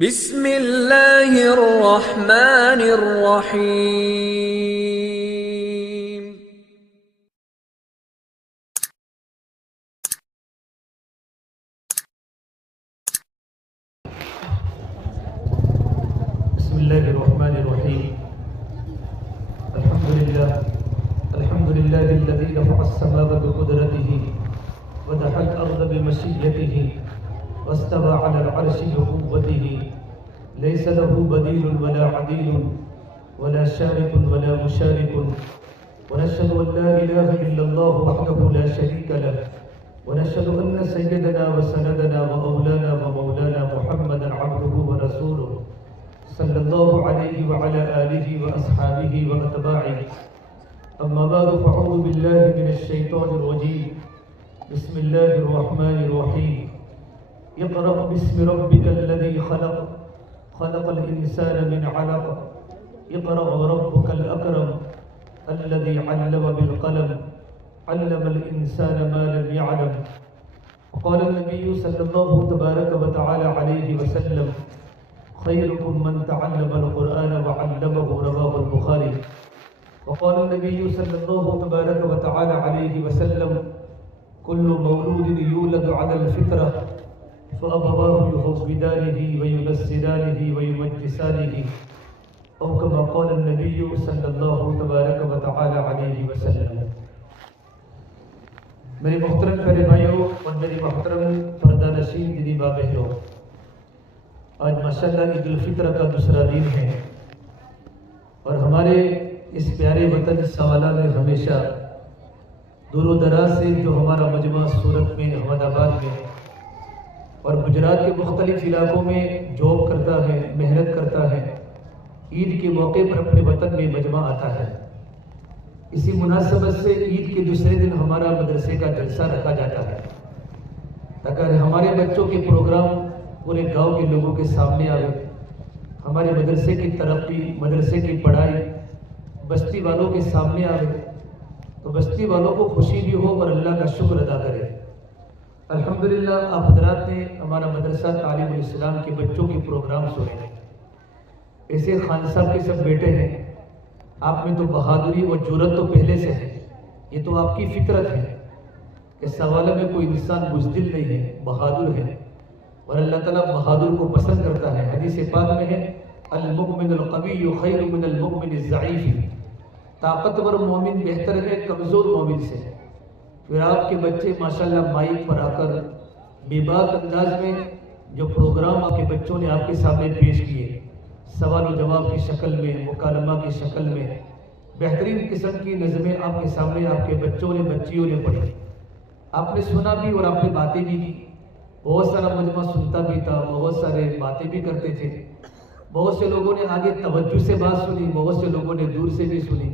بسم اللہ الرحمن الرحیم۔ بسم اللہ الرحمن الرحیم۔ الحمد للہ الذی رفع السماء بقدرته ودحى الارض بمشیته واستوى على العرش بقوته ليس له بديل ولا عديل ولا شارك ولا مشارك ونشهد أن لا إله إلا الله وحده لا شريك له ونشهد أن سيدنا وسندنا ومولانا محمدا عبده ورسوله صلى الله عليه وعلى آله وأصحابه وأتباعه أما بعد فأعوذ بالله من الشيطان الرجيم بسم الله الرحمن الرحيم اقرأ باسم ربك الذي خلق الإنسان من علق اقرأ وربك الأكرم الذي علم بالقلم علم الإنسان ما لم يعلم. وقال النبي صلى الله تبارك وتعالى عليه وسلم خيركم من تعلم القرآن وعلمه رواه البخاري. وقال النبي صلى الله تبارك وتعالى عليه وسلم كل مولود يولد على الفطرة فأبواه يهودانه وينصرانه ويمجسانه أو كما قال النبي صلى الله تبارك وتعالى عليه وسلم. میرے محترم پیارے بھائیوں اور میری محترم پردہ نشین دینی ماں بہنوں، آج ماشاءاللہ عید الفطر کا دوسرا دن ہے اور ہمارے اس پیارے وطن سوالہ میں ہمیشہ دور و دراز سے جو ہمارا مجمع سورت میں احمد آباد میں اور گجرات کے مختلف علاقوں میں جاب کرتا ہے، محنت کرتا ہے، عید کے موقع پر اپنے وطن میں مجمع آتا ہے. اسی مناسبت سے عید کے دوسرے دن ہمارا مدرسے کا جلسہ رکھا جاتا ہے تاکہ ہمارے بچوں کے پروگرام پورے گاؤں کے لوگوں کے سامنے آئے، ہمارے مدرسے کی ترقی، مدرسے کی پڑھائی بستی والوں کے سامنے آئے تو بستی والوں کو خوشی بھی ہو اور اللہ کا شکر ادا کرے. الحمدللہ آپ حضرات نے ہمارا مدرسہ تعلیم الاسلام کے بچوں کے پروگرام سنے ہیں. ایسے خان صاحب کے سب بیٹے ہیں، آپ میں تو بہادری اور جرأت تو پہلے سے ہے، یہ تو آپ کی فطرت ہے کہ سوالہ میں کوئی انسان بزدل نہیں ہے، بہادر ہے اور اللہ تعالیٰ بہادر کو پسند کرتا ہے. حدیث پاک میں ہے المؤمن القوی خیر من المؤمن الضعیف، طاقتور مومن بہتر ہے کمزور مومن سے. پھر آپ کے بچے ماشاءاللہ مائک پر آ کر بے باک انداز میں جو پروگرام آپ کے بچوں نے آپ کے سامنے پیش کیے، سوال و جواب کی شکل میں، مکالمہ کی شکل میں بہترین قسم کی نظمیں آپ کے سامنے آپ کے بچوں نے بچیوں نے پڑھی. آپ نے سنا بھی اور آپ نے باتیں بھی کی. بہت سارا مجمع سنتا بھی تھا، بہت سارے باتیں بھی کرتے تھے. بہت سے لوگوں نے آگے توجہ سے بات سنی، بہت سے لوگوں نے دور سے بھی سنی.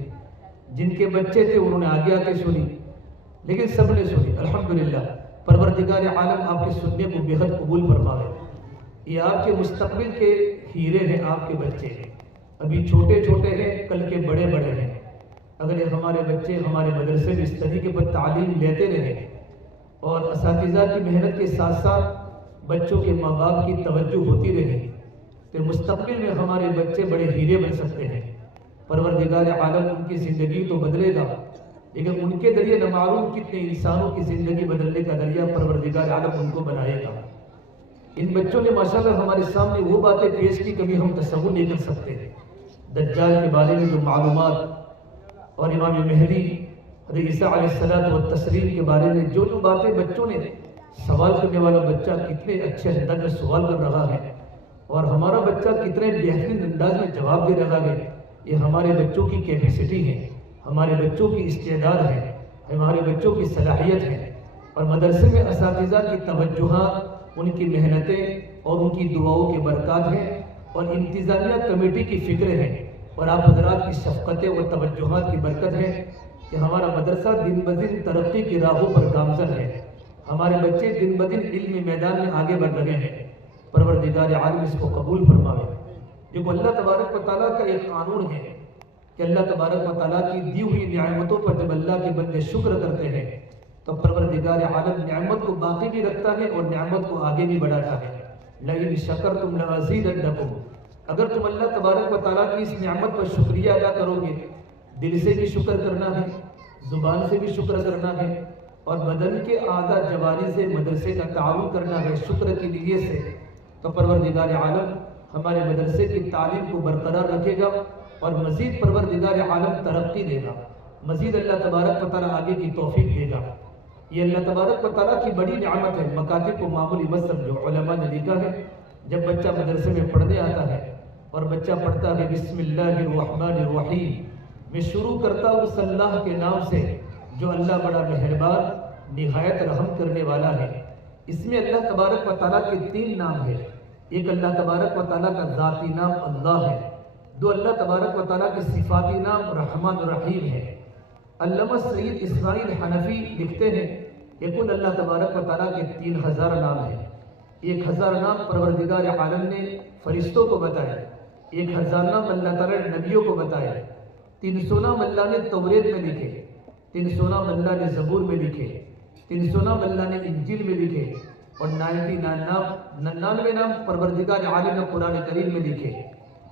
جن کے بچے تھے انہوں نے آگے آ کے سنی، لیکن سب نے سنی. الحمدللہ پروردگار عالم آپ کے سننے کو بے حد قبول فرمائے. یہ آپ کے مستقبل کے ہیرے ہیں، آپ کے بچے ہیں، ابھی چھوٹے چھوٹے ہیں، کل کے بڑے بڑے ہیں. اگر یہ ہمارے بچے ہمارے مدرسے میں اس طریقے پر تعلیم لیتے رہے اور اساتذہ کی محنت کے ساتھ ساتھ بچوں کے ماں باپ کی توجہ ہوتی رہے تو مستقبل میں ہمارے بچے بڑے ہیرے بن سکتے ہیں. پروردگار عالم ان کی زندگی تو بدلے گا، لیکن ان کے ذریعے نامعلوم کتنے انسانوں کی زندگی بدلنے کا ذریعہ پروردگار عالم ان کو بنائے گا. ان بچوں نے ماشاءاللہ ہمارے سامنے وہ باتیں پیش کی کبھی ہم تصور نہیں کر سکتے. دجال کے بارے میں جو معلومات اور امام مہدی حضرت عیسیٰ علیہ السلام و تسلیم کے بارے میں جو باتیں بچوں نے، سوال کرنے والا بچہ کتنے اچھے انداز میں سوال کر رہا ہے اور ہمارا بچہ کتنے بہترین انداز میں جواب دے رہا ہے. یہ ہمارے بچوں کی کیپیسٹی ہے، ہمارے بچوں کی استعداد ہے، ہمارے بچوں کی صلاحیت ہے. اور مدرسے میں اساتذہ کی توجہات، ان کی محنتیں اور ان کی دعاؤں کی برکات ہیں اور انتظامیہ کمیٹی کی فکر ہے اور آپ حضرات کی شفقتیں اور توجہات کی برکت ہے کہ ہمارا مدرسہ دن بدن ترقی کی راہوں پر گامزن ہے. ہمارے بچے دن بدن علمی میدان میں آگے بڑھ رہے ہیں. پروردگار عالم اس کو قبول فرمائے. جو اللہ تبارک و تعالیٰ کا ایک قانون ہے کہ اللہ تبارک و تعالیٰ کی دی ہوئی نعمتوں پر جب اللہ کے بندے شکر کرتے ہیں تو پروردگار عالم نعمت کو باقی بھی رکھتا ہے اور نعمت کو آگے بھی بڑھاتا ہے. لئن شکرتم لازیدنکم، اگر تم اللہ تبارک و تعالیٰ کی اس نعمت پر شکریہ ادا کرو گے، دل سے بھی شکر کرنا ہے، زبان سے بھی شکر کرنا ہے، اور بدن کے اعضاء جوانی سے مدرسے کا تعاون کرنا ہے شکر کی نیت سے، تو پروردگار عالم ہمارے مدرسے کی تعلیم کو برقرار رکھے گا اور مزید پروردگار عالم ترقی دے گا، مزید اللہ تبارک و تعالیٰ آگے کی توفیق دے گا۔ یہ اللہ تبارک و تعالیٰ کی بڑی نعمت ہے، مکاتب کو معمولی مت سمجھو۔ علماء نے لکھا ہے جب بچہ مدرسے میں پڑھنے آتا ہے اور بچہ پڑھتا ہے بسم اللہ الرحمن الرحیم، میں شروع کرتا ہوں اس اللہ کے نام سے جو اللہ بڑا مہربان نہایت رحم کرنے والا ہے۔ اس میں اللہ تبارک و تعالیٰ کے 3 نام ہیں، ایک اللہ تبارک و تعالیٰ کا ذاتی نام اللہ ہے، 2 اللہ تبارک و تعالیٰ کے صفاتی نام رحمان الرحیم ہے۔ علامہ سید اسماعیل حنفی لکھتے ہیں کہ کل اللہ تبارک و تعالیٰ کے 3000 نام ہیں۔ 1000 نام پروردگار عالم نے فرشتوں کو بتائے، 1000 نام اللہ تعالیٰ نے نبیوں کو بتائے، 300 نام اللہ نے توریت میں لکھے، 300 نام اللہ نے زبور میں لکھے، 300 نام اللہ نے انجیل میں لکھے، اور 99 نام پروردگار عالم نے قرآن کریم میں لکھے۔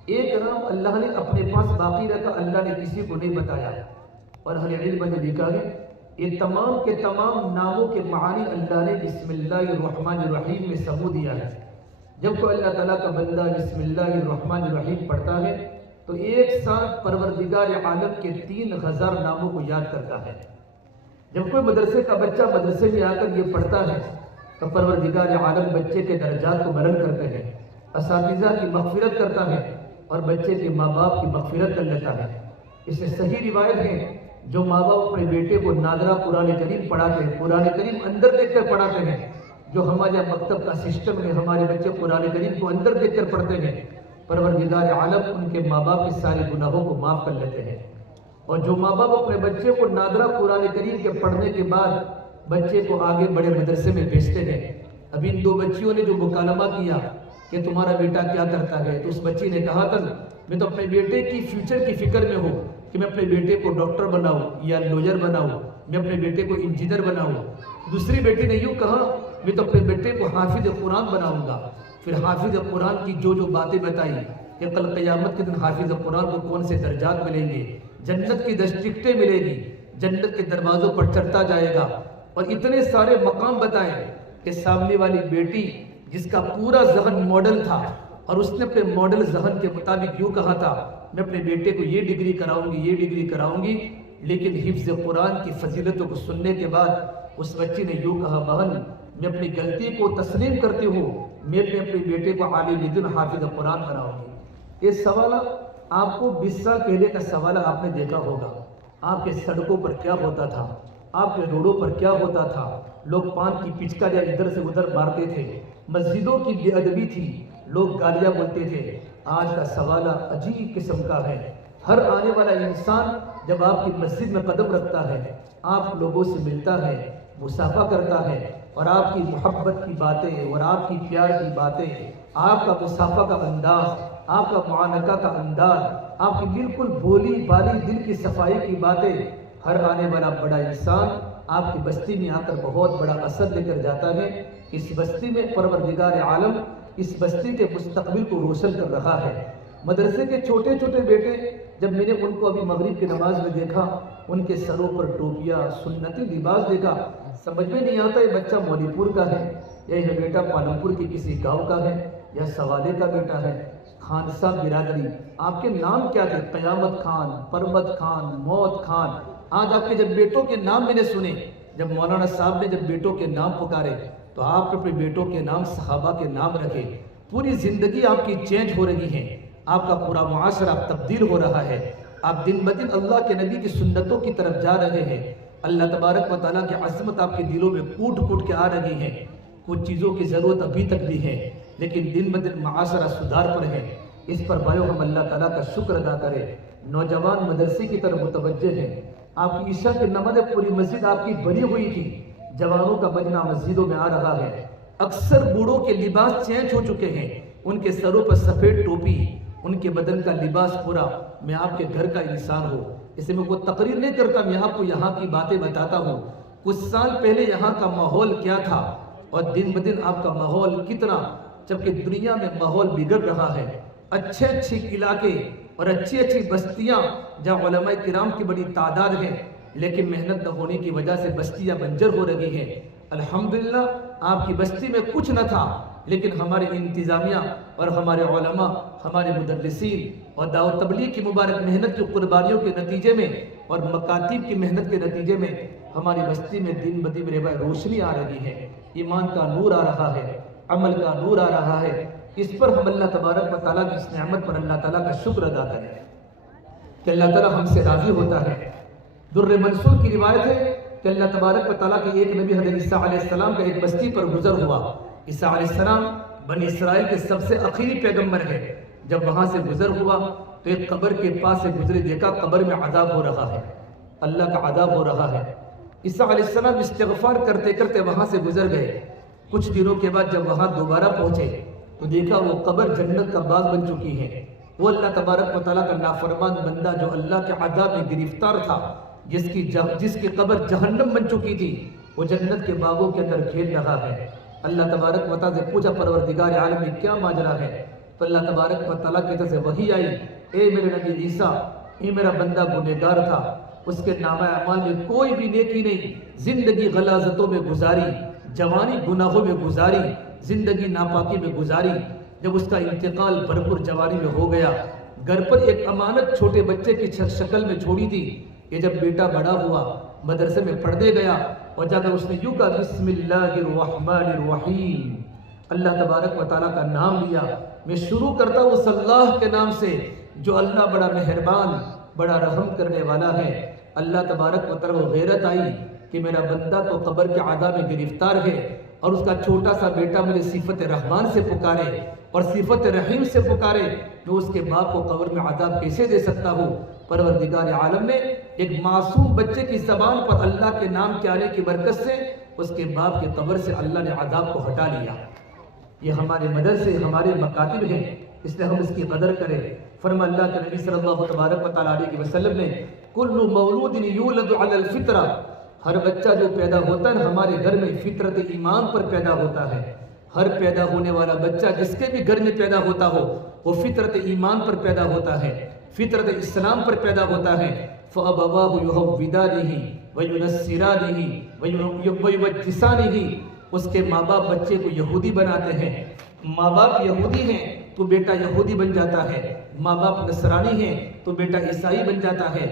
ایک نام اللہ نے اپنے پاس باقی رکھا، اللہ نے کسی کو نہیں بتایا، اور اہل علم نے لکھا ہے یہ تمام کے تمام ناموں کے معانی اللہ نے بسم اللہ الرحمن الرحیم میں سمو دیا ہے۔ جب کوئی اللہ تعالیٰ کا بندہ بسم اللہ الرحمن الرحیم پڑھتا ہے تو ایک ساتھ پروردگار عالم کے 3000 ناموں کو یاد کرتا ہے۔ جب کوئی مدرسے کا بچہ مدرسے میں آ کر یہ پڑھتا ہے تو پروردگار عالم بچے کے درجات کو بلند کرتے ہیں، اساتذہ کی مغفرت کرتا ہے اور بچے کے ماں باپ کی مغفرت کر لیتا ہے۔ اس سے صحیح روایت ہے جو ماں باپ اپنے بیٹے کو نادرا قرآن کریم پڑھاتے ہیں، قرآن کریم اندر دیکھ کر پڑھاتے ہیں، جو ہمارے مکتب کا سسٹم ہے ہمارے بچے قرآن کریم کو اندر دیکھ کر پڑھتے ہیں، پروردگار عالم ان کے ماں باپ کے سارے گناہوں کو معاف کر لیتے ہیں۔ اور جو ماں باپ اپنے بچے کو نادرا قرآن کریم کے پڑھنے کے بعد بچے کو آگے بڑے مدرسے میں بھیجتے ہیں، ابھی ان 2 بچیوں نے جو مکالمہ کیا کہ تمہارا بیٹا کیا کرتا ہے، تو اس بچی نے کہا تھا میں تو اپنے بیٹے کی فیوچر کی فکر میں ہوں کہ میں اپنے بیٹے کو ڈاکٹر بناؤں یا لوئر بناؤں، میں اپنے بیٹے کو انجینئر بناؤں۔ دوسری بیٹی نے یوں کہا میں تو اپنے بیٹے کو حافظ قرآن بناؤں گا۔ پھر حافظ قرآن کی جو باتیں بتائی کہ کل قیامت کے دن حافظ قرآن کو کون سے درجات ملیں گے، جنت کی 10 ٹکٹیں ملے گی، جنت کے دروازوں پر چڑھتا جائے گا، اور اتنے سارے مقام بتائے کہ سامنے والی بیٹی جس کا پورا ذہن ماڈل تھا اور اس نے اپنے ماڈل ذہن کے مطابق یوں کہا تھا میں اپنے بیٹے کو یہ ڈگری کراؤں گی یہ ڈگری کراؤں گی، لیکن حفظ قرآن کی فضیلتوں کو سننے کے بعد اس بچی نے یوں کہا بہن میں اپنی غلطی کو تسلیم کرتی ہوں، میں اپنے بیٹے کو عالم دین حافظ قرآن بناؤں گی۔ یہ سوال آپ کو 20 سال پہلے کا سوال آپ نے دیکھا ہوگا، آپ کے سڑکوں پر کیا ہوتا تھا، آپ کے روڈوں پر کیا ہوتا تھا، لوگ پان کی پچکاریاں ادھر سے ادھر مارتے تھے، مسجدوں کی بے ادبی تھی، لوگ گالیاں بولتے تھے۔ آج کا سوال عجیب قسم کا ہے، ہر آنے والا انسان جب آپ کی مسجد میں قدم رکھتا ہے، آپ لوگوں سے ملتا ہے، مصافحہ کرتا ہے، اور آپ کی محبت کی باتیں اور آپ کی پیار کی باتیں، آپ کا مصافحہ کا انداز، آپ کا معانقہ کا انداز، آپ کی بالکل بولی بالی دل کی صفائی کی باتیں، ہر آنے والا بڑا انسان آپ کی بستی میں آ کر بہت بڑا اثر لے کر جاتا ہے۔ اس بستی میں پروردگار عالم اس بستی کے مستقبل کو روشن کر رہا ہے۔ مدرسے کے چھوٹے چھوٹے بیٹے جب میں نے ان کو ابھی مغرب کی نماز میں دیکھا، ان کے سروں پر ٹوپیاں سنتی لباس دیکھا، سمجھ میں نہیں آتا یہ بچہ مولی پور کا ہے یا یہ بیٹا پالمپور کی کسی گاؤں کا ہے یا سوالے کا بیٹا ہے۔ خان صاحب برادری آپ کے نام کیا تھے؟ قیامت خان، پرمت خان، موت خان۔ آج آپ کے جب بیٹوں کے نام میں نے سنے، جب مولانا صاحب نے جب بیٹوں کے نام پکارے تو آپ نے اپنے بیٹوں کے نام صحابہ کے نام رکھے۔ پوری زندگی آپ کی چینج ہو رہی ہے، آپ کا پورا معاشرہ تبدیل ہو رہا ہے، آپ دن بدن اللہ کے نبی کی سنتوں کی طرف جا رہے ہیں۔ اللہ تبارک و تعالیٰ کی عظمت آپ کے دلوں میں کوٹ کوٹ کے آ رہی ہے۔ کچھ چیزوں کی ضرورت ابھی تک بھی ہے، لیکن دن بدن معاشرہ سدھار پر ہے۔ اس پر بھائیو ہم اللہ تعالیٰ کا شکر ادا کریں۔ نوجوان مدرسے کی طرف متوجہ ہیں، آپ کی عشاء کی نماز پوری مسجد آپ کی بھری ہوئی تھی، جوانوں کا بجنا مسجدوں میں آ رہا ہے۔ اکثر بوڑھوں کے لباس چینج ہو چکے ہیں، ان کے سروں پر سفید ٹوپی، ان کے بدن کا لباس پورا۔ میں آپ کے گھر کا انسان ہوں، اسے میں کوئی تقریر نہیں کرتا، میں آپ کو یہاں کی باتیں بتاتا ہوں۔ کچھ سال پہلے یہاں کا ماحول کیا تھا اور دن بدن آپ کا ماحول کتنا جبکہ دنیا میں ماحول بگڑ رہا ہے، اچھے علاقے اور اچھی بستیاں جہاں علماء کرام کی بڑی تعداد ہے، لیکن محنت نہ ہونے کی وجہ سے بستیاں بنجر ہو رہی ہیں۔ الحمدللہ آپ کی بستی میں کچھ نہ تھا، لیکن ہمارے انتظامیہ اور ہمارے علماء، ہمارے مدرسین اور دعوت تبلیغ کی مبارک محنت کی قربانیوں کے نتیجے میں اور مکاتب کی محنت کے نتیجے میں ہماری بستی میں دن بدن میرے بھائی روشنی آ رہی ہے، ایمان کا نور آ رہا ہے، عمل کا نور آ رہا ہے۔ اس پر ہم اللہ تبارک و تعالیٰ کی اس نعمت پر اللہ تعالیٰ کا شکر ادا کریں کہ اللہ تعالیٰ ہم سے راضی ہوتا ہے۔ در منصور کی روایت ہے کہ اللہ تبارک و تعالیٰ کے ایک نبی حضرت عیسیٰ علیہ السلام کا ایک بستی پر گزر ہوا۔ عیسیٰ علیہ السلام بنی اسرائیل کے سب سے آخری پیغمبر ہے۔ جب وہاں سے گزر ہوا تو ایک قبر کے پاس سے گزرے، دیکھا قبر میں عذاب ہو رہا ہے، اللہ کا عذاب ہو رہا ہے۔ عیسیٰ علیہ السلام استغفار کرتے کرتے وہاں سے گزر گئے۔ کچھ دنوں کے بعد جب وہاں دوبارہ پہنچے تو دیکھا وہ قبر جنت کا باغ بن چکی ہے۔ وہ اللہ تبارک و تعالیٰ کا نافرمان بندہ جو اللہ کے عذاب میں گرفتار تھا، جس کی قبر جہنم بن چکی تھی، وہ جنت کے باغوں کے اندر کھیل رہا ہے۔ اللہ تبارک و تعالیٰ سے پوچھا پروردگار عالم میں کیا ماجرا ہے؟ تو اللہ تبارک و تعالیٰ کی طرف سے وحی آئی، اے میرے نبی عیسیٰ، یہ میرا بندہ گنہگار تھا، اس کے نامہ اعمال میں کوئی بھی نیکی نہیں، زندگی غلاظتوں میں گزاری، جوانی گناہوں میں گزاری، زندگی ناپاکی میں گزاری۔ جب اس کا انتقال بھرپور جوانی میں ہو گیا، گھر پر ایک امانت چھوٹے بچے کی شکل میں چھوڑی تھی۔ یہ جب بیٹا بڑا ہوا، مدرسے میں پڑھنے گیا اور جا کر اس نے یوں کہا، بسم اللہ الرحمن الرحیم، اللہ تبارک و تعالیٰ کا نام لیا، میں شروع کرتا ہوں اس اللہ کے نام سے جو اللہ بڑا مہربان، بڑا رحم کرنے والا ہے۔ اللہ تبارک و تعالیٰ کو غیرت آئی کہ میرا بندہ تو قبر کے عذاب میں گرفتار ہے اور اس کا چھوٹا سا بیٹا مجھے صفت رحمان سے پکارے اور صفت رحیم سے پکارے، میں اس کے باپ کو قبر میں عذاب کیسے دے سکتا ہوں؟ پروردگار عالم نے ایک معصوم بچے کی زبان پر اللہ کے نام کے آنے کی برکت سے اس کے باپ کی قبر سے اللہ نے عذاب کو ہٹا لیا۔ یہ ہمارے مدرسے، ہمارے مکاتب ہیں، اس لیے ہم اس کی قدر کریں۔ فرما اللہ کے نبی صلی اللہ تبارک و تعالیٰ علیہ وسلم نے، کل مولود یولد علی الفطرہ، ہر بچہ جو پیدا ہوتا ہے ہمارے گھر میں فطرت ایمان پر پیدا ہوتا ہے۔ ہر پیدا ہونے والا بچہ جس کے بھی گھر میں پیدا ہوتا ہو وہ فطرت ایمان پر پیدا ہوتا ہے، فطرت اسلام پر پیدا ہوتا ہے۔ فَأَبَوَاهُ يُهَوِّدَانِهِ وَيُنَصِّرَانِهِ وَيُمَجِّسَانِهِ، اس کے ماں باپ بچے کو یہودی بناتے ہیں۔ ماں باپ یہودی ہیں تو بیٹا یہودی بن جاتا ہے، ماں باپ نصرانی ہیں تو بیٹا عیسائی بن جاتا ہے،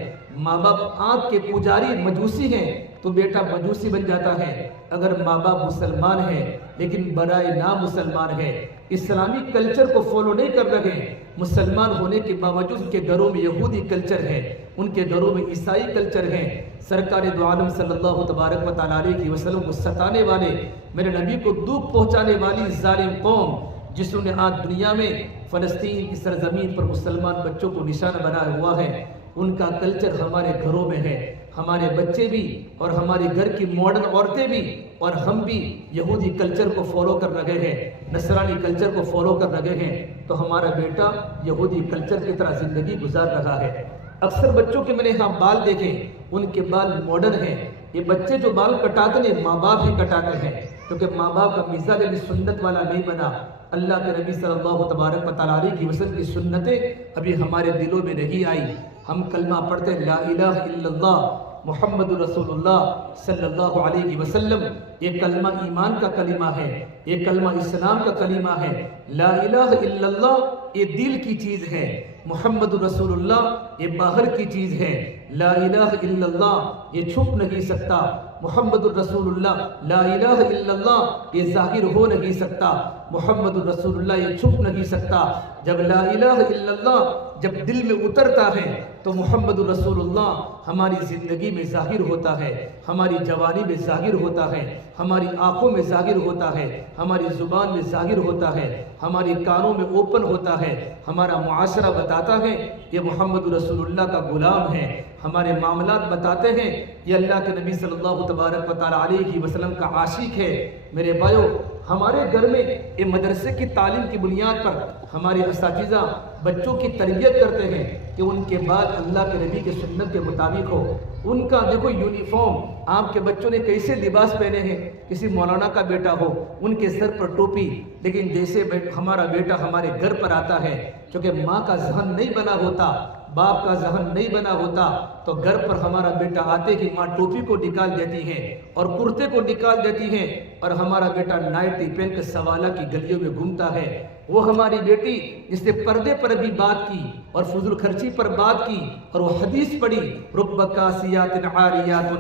ماں باپ آنکھ کے پجاری مجوسی ہیں تو بیٹا مجوسی بن جاتا ہے۔ اگر ماں باپ مسلمان ہیں لیکن برائے نام مسلمان ہے، اسلامی کلچر کو فالو نہیں کر رہے، مسلمان ہونے کے باوجود ان کے گھروں میں یہودی کلچر ہے، ان کے گھروں میں عیسائی کلچر ہے، سرکار دو عالم صلی اللہ تبارک و تعالیٰ علیہ وسلم کو ستانے والے، میرے نبی کو دکھ پہنچانے والی ظالم قوم جس نے آج دنیا میں فلسطین کی سرزمین پر مسلمان بچوں کو نشانہ بنایا ہوا ہے، ان کا کلچر ہمارے گھروں میں ہے۔ ہمارے بچے بھی اور ہمارے گھر کی ماڈرن عورتیں بھی اور ہم بھی یہودی کلچر کو فالو کر رہے ہیں، نصرانی کلچر کو فالو کر رہے ہیں، تو ہمارا بیٹا یہودی کلچر کی طرح زندگی گزار رہا ہے۔ اکثر بچوں کے میں نے یہاں بال دیکھے، ان کے بال ماڈرن ہیں۔ یہ بچے جو بال کٹاتے ہیں ماں باپ ہی کٹاتے ہیں، کیونکہ ماں باپ کا مزاج بھی سنت والا نہیں بنا۔ اللہ کے نبی صلی اللہ تبارک و تعالیٰ علیہ وسلم کی سنتیں ابھی ہمارے دلوں میں نہیں آئی۔ ہم کلمہ پڑھتے لا الہ الا اللہ محمد رسول اللہ صلی اللہ علیہ وسلم، یہ کلمہ ایمان کا کلمہ ہے، یہ کلمہ اسلام کا کلمہ ہے۔ لا الہ الا اللہ یہ دل کی چیز ہے، محمد رسول اللہ یہ باہر کی چیز ہے۔ لا الہ الا اللہ یہ چھپ نہیں سکتا، محمد الرسول اللہ لا الہ الا اللہ یہ ظاہر ہو نہیں سکتا، محمد الرسول اللہ یہ چھپ نہیں سکتا۔ جب لا الہ الا اللہ جب دل میں اترتا ہے تو محمد الرسول اللہ ہماری زندگی میں ظاہر ہوتا ہے، ہماری جوانی میں ظاہر ہوتا ہے، ہماری آنکھوں میں ظاہر ہوتا ہے، ہماری زبان میں ظاہر ہوتا ہے، ہماری کانوں میں اوپن ہوتا ہے۔ ہمارا معاشرہ بتاتا ہے یہ محمد رسول اللہ کا غلام ہے، ہمارے معاملات بتاتے ہیں یہ اللہ کے نبی صلی اللہ تبارک و تعالیٰ علیہ وسلم کا عاشق ہے۔ میرے بھائیو، ہمارے گھر میں یہ مدرسے کی تعلیم کی بنیاد پر ہمارے اساتذہ بچوں کی تربیت کرتے ہیں کہ ان کے بعد اللہ کے نبی کی سنت کے مطابق ہو. ان کا دیکھو یونیفارم، آپ کے بچوں نے کیسے لباس پہنے ہیں. کسی مولانا کا بیٹا ہو ان کے سر پر ٹوپی، لیکن جیسے ہمارا بیٹا ہمارے گھر پر آتا ہے، کیونکہ ماں کا ذہن نہیں بنا ہوتا، باپ کا ذہن نہیں بنا ہوتا، تو گھر پر ہمارا بیٹا آتے ہی ماں ٹوپی کو نکال دیتی ہے اور کرتے کو نکال دیتی ہے، اور ہمارا بیٹا نائٹی پہن کے سوالہ کی گلیوں میں گھومتا ہے. وہ ہماری بیٹی جس نے پردے پر بھی بات کی اور فضول خرچی پر بات کی اور وہ حدیث پڑھی رب کاسیات عاریات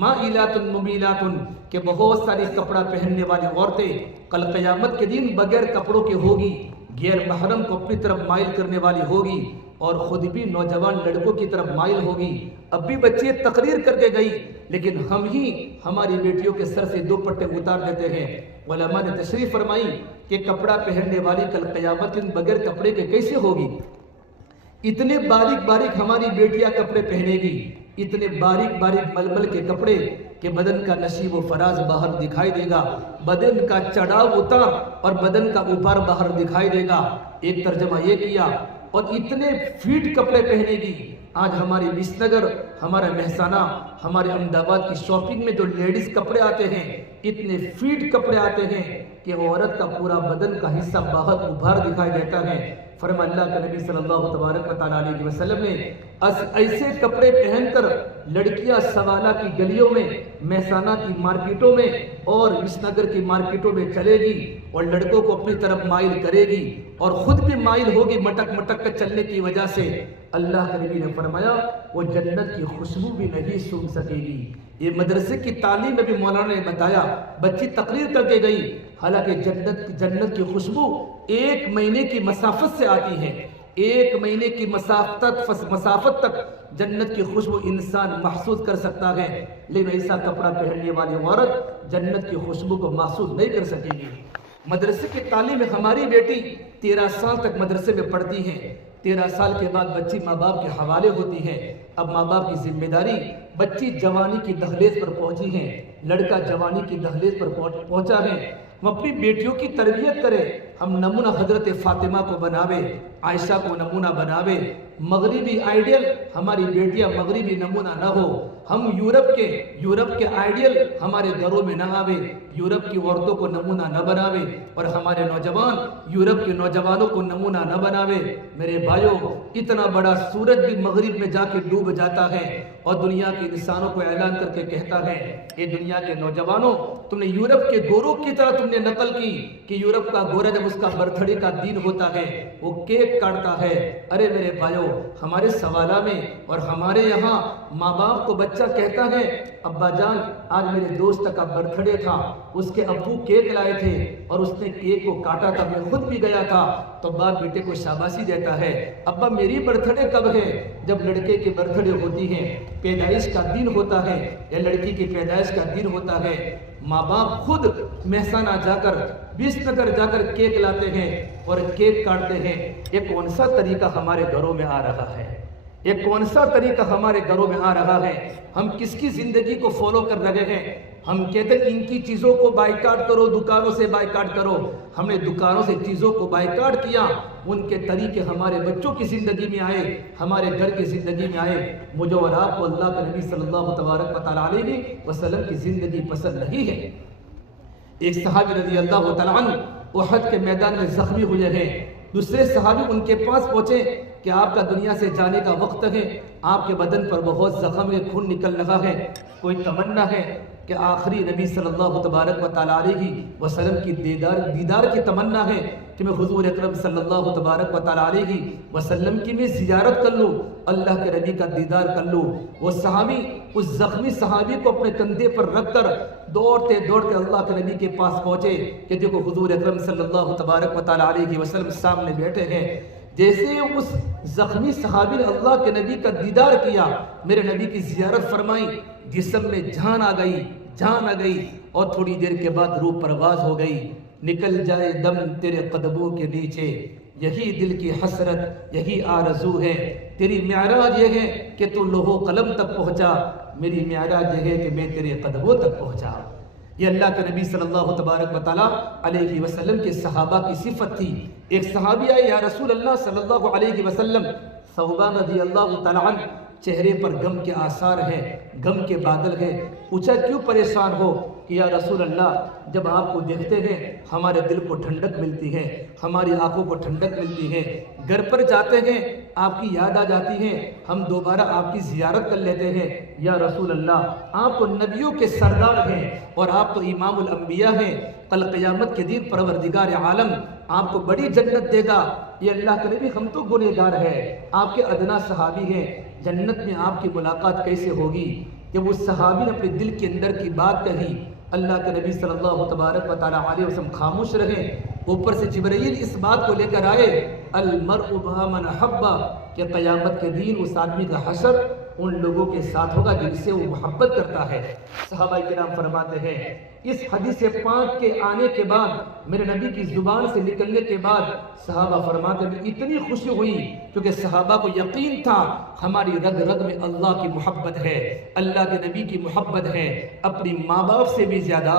مائلات ممیلات، کہ بہت ساری کپڑا پہننے والی عورتیں کل قیامت کے دن بغیر کپڑوں کے ہوگی، غیر محرم کو اپنی طرف مائل کرنے والی ہوگی اور خود بھی نوجوان لڑکوں کی طرف مائل ہوگی. اب بھی بچے تقریر کر کے گئی، لیکن ہم ہی ہماری بیٹیوں کے سر سے دوپٹے اتار دیتے ہیں. علماء نے تشریح فرمائی کہ کپڑا پہننے والی کل قیامت کے دن بغیر کپڑے کے کیسے ہوگی. اتنے باریک باریک ہماری بیٹیاں کپڑے پہنے گی، اتنے باریک باریک ململ کے کپڑے کہ بدن کا نشیب و فراز باہر دکھائی دے گا، بدن کا چڑھاؤ اتار اور بدن کا اوپر باہر دکھائی دے گا. ایک ترجمہ یہ کیا، اور اتنے فیٹ کپڑے پہنے گی. آج ہماری بیس نگر، ہمارا مہسانہ، ہمارے احمد آباد کی شاپنگ میں جو لیڈیز کپڑے آتے ہیں، اتنے فیٹ کپڑے آتے ہیں کہ عورت کا پورا بدن کا حصہ باہر ابھار دکھائی دیتا ہے. فرما اللہ کے نبی صلی اللہ تبارک و تعالیٰ علیہ وسلم نے ایسے کپڑے پہن کر لڑکیاں سوالہ کی گلیوں میں، مہسانہ کی مارکیٹوں میں اور بیس نگر کی مارکیٹوں میں چلے گی اور لڑکوں کو اپنی طرف مائل کرے گی اور خود بھی مائل ہوگی مٹک مٹک کر چلنے کی وجہ سے. اللہ کے نبی نے فرمایا وہ جنت کی خوشبو بھی نہیں سونگھ سکے گی. یہ مدرسے کی تعلیم میں بھی مولانا نے بتایا، بچی تقریر کر کے گئی، حالانکہ جنت کی خوشبو 1 مہینے کی مسافت سے آتی ہے. 1 مہینے کی مسافت تک جنت کی خوشبو انسان محسوس کر سکتا ہے، لیکن ایسا کپڑا پہننے والی عورت جنت کی خوشبو کو محسوس نہیں کر سکے گی. مدرسے کی تعلیم میں ہماری بیٹی 13 سال تک مدرسے میں پڑھتی ہے. 13 سال کے بعد بچی ماں باپ کے حوالے ہوتی ہے. اب ماں باپ کی ذمہ داری، بچی جوانی کی دہلیز پر پہنچی ہے، لڑکا جوانی کی دہلیز پر پہنچا ہے. ہم اپنی بیٹیوں کی تربیت کریں. ہم نمونہ حضرت فاطمہ کو بناوے، عائشہ کو نمونہ بناوے. مغربی آئیڈیل ہماری بیٹیاں مغربی نمونہ نہ ہو. ہم یورپ کے آئیڈیل ہمارے گھروں میں نہ آوے، یورپ کی عورتوں کو نمونہ نہ بناوے اور ہمارے نوجوان یورپ کے نوجوانوں کو نمونہ نہ بناوے. میرے بھائیوں، اتنا بڑا سورج بھی مغرب میں جا کے ڈوب جاتا ہے اور دنیا کے انسانوں کو اعلان کر کے کہتا ہے کہ دنیا کے نوجوانوں، تم نے یورپ کے گوروں کی طرح تم نے نقل کی کہ یورپ کا گورا جب اس کا برتھڈے کا دن ہوتا ہے وہ کیک کاٹتا ہے. ارے میرے بھائیوں، ہمارے سوالہ میں اور ہمارے یہاں ماں باپ کو بچہ کہتا ہے ابا جان آج میرے دوست کا برتھڈے تھا، اس کے ابو کیک لائے تھے اور اس نے کیک کو کاٹا تھا، میں خود بھی گیا تھا. تو باپ بیٹے کو شاباشی دیتا ہے. ابا میری برتھڈے کب ہے؟ جب لڑکے کی برتھڈے ہوتی ہے، پیدائش کا دن ہوتا ہے یا لڑکی کی پیدائش کا دن ہوتا ہے، ماں باپ خود مہسانہ جا کر، بیس نگر جا کر کیک لاتے ہیں اور کیک کاٹتے ہیں. یہ کون سا طریقہ ہمارے گھروں میں آ رہا ہے؟ یہ کون سا طریقہ ہمارے گھروں میں آ رہا ہے؟ ہم کس کی زندگی کو فالو کر رہے ہیں؟ ہم کہتے ہیں ان کی چیزوں کو بائیکاٹ کرو، دکانوں سے بائیکاٹ کرو. ہم نے دکانوں سے چیزوں کو بائیکاٹ کیا، ان کے طریقے ہمارے بچوں کی زندگی میں آئے، ہمارے گھر کی زندگی میں آئے. مجھے اور آپ کو اللہ کے نبی صلی اللہ تبارک و تعالیٰ علیہ وسلم کی زندگی پسند نہیں ہے. ایک صحابی رضی اللہ تعالیٰ عنہ احد کے میدان میں زخمی ہوئے ہیں. دوسرے صحابی ان کے پاس پہنچے کہ آپ کا دنیا سے جانے کا وقت ہے، آپ کے بدن پر بہت زخم ہے، خون نکل رہا ہے، کوئی تمنا ہے کہ آخری نبی صلی اللہ تبارک و تعالیٰ علیہ وسلم کی دیدار کی تمنا ہے کہ میں حضور اکرم صلی اللہ تبارک و تعالیٰ علیہ وسلم کی میں زیارت کر لوں، اللہ کے نبی کا دیدار کر لوں. وہ صحابی اس زخمی صحابی کو اپنے کندھے پر رکھ کر دوڑتے اللہ کے نبی کے پاس پہنچے کہ دیکھو حضور اکرم صلی اللہ تبارک و تعالیٰ علیہ وسلم سامنے بیٹھے ہیں. جیسے اس زخمی صحابی نے اللہ کے نبی کا دیدار کیا، میرے نبی کی زیارت فرمائی، جسم میں جان آ گئی اور تھوڑی دیر کے بعد روح پرواز ہو گئی. نکل جائے دم تیرے قدموں کے نیچے، یہی دل کی حسرت، یہی آرزو ہے. تیری معراج یہ ہے کہ تو لوح و قلم تک پہنچا، میری معراج یہ ہے کہ میں تیرے قدموں تک پہنچا. یہ اللہ کے نبی صلی اللہ تبارک و تعالیٰ علیہ وسلم کے صحابہ کی صفت تھی. ایک صحابی آئے، یا رسول اللہ صلی اللہ علیہ وسلم، ثوبان رضی اللہ تعالیٰ عنہ، چہرے پر غم کے آثار ہیں، غم کے بادل ہیں. پوچھا کیوں پریشان ہو؟ کہ یا رسول اللہ، جب آپ کو دیکھتے ہیں ہمارے دل کو ٹھنڈک ملتی ہے، ہماری آنکھوں کو ٹھنڈک ملتی ہے. گھر پر جاتے ہیں آپ کی یاد آ جاتی ہے، ہم دوبارہ آپ کی زیارت کر لیتے ہیں. یا رسول اللہ، آپ تو نبیوں کے سردار ہیں اور آپ تو امام الانبیاء ہیں. کل قیامت کے دن پروردگار عالم آپ کو بڑی جنت دے گا. یہ اللہ کے نبی، ہم تو گنہگار ہیں، آپ کے ادنا صحابی ہیں، جنت میں آپ کی ملاقات کیسے ہوگی؟ جب اس صحابی نے اپنے دل کے اندر کی بات کہی، اللہ کے نبی صلی اللہ تبارک و تعالیٰ علیہ وسلم خاموش رہے. اوپر سے جبرائیل اس بات کو لے کر آئے، المرء مع من احب، کہ قیامت کے دن اس آدمی کا حشر ان لوگوں کے ساتھ ہوگا جن سے وہ محبت کرتا ہے. صحابہ کرام فرماتے ہیں، اس حدیث پاک کے آنے کے بعد، میرے نبی کی زبان سے نکلنے کے بعد، صحابہ فرماتے ہیں اتنی خوشی ہوئی، کیونکہ صحابہ کو یقین تھا ہماری رگ رگ میں اللہ کی محبت ہے، اللہ کے نبی کی محبت ہے. اپنی ماں باپ سے بھی زیادہ،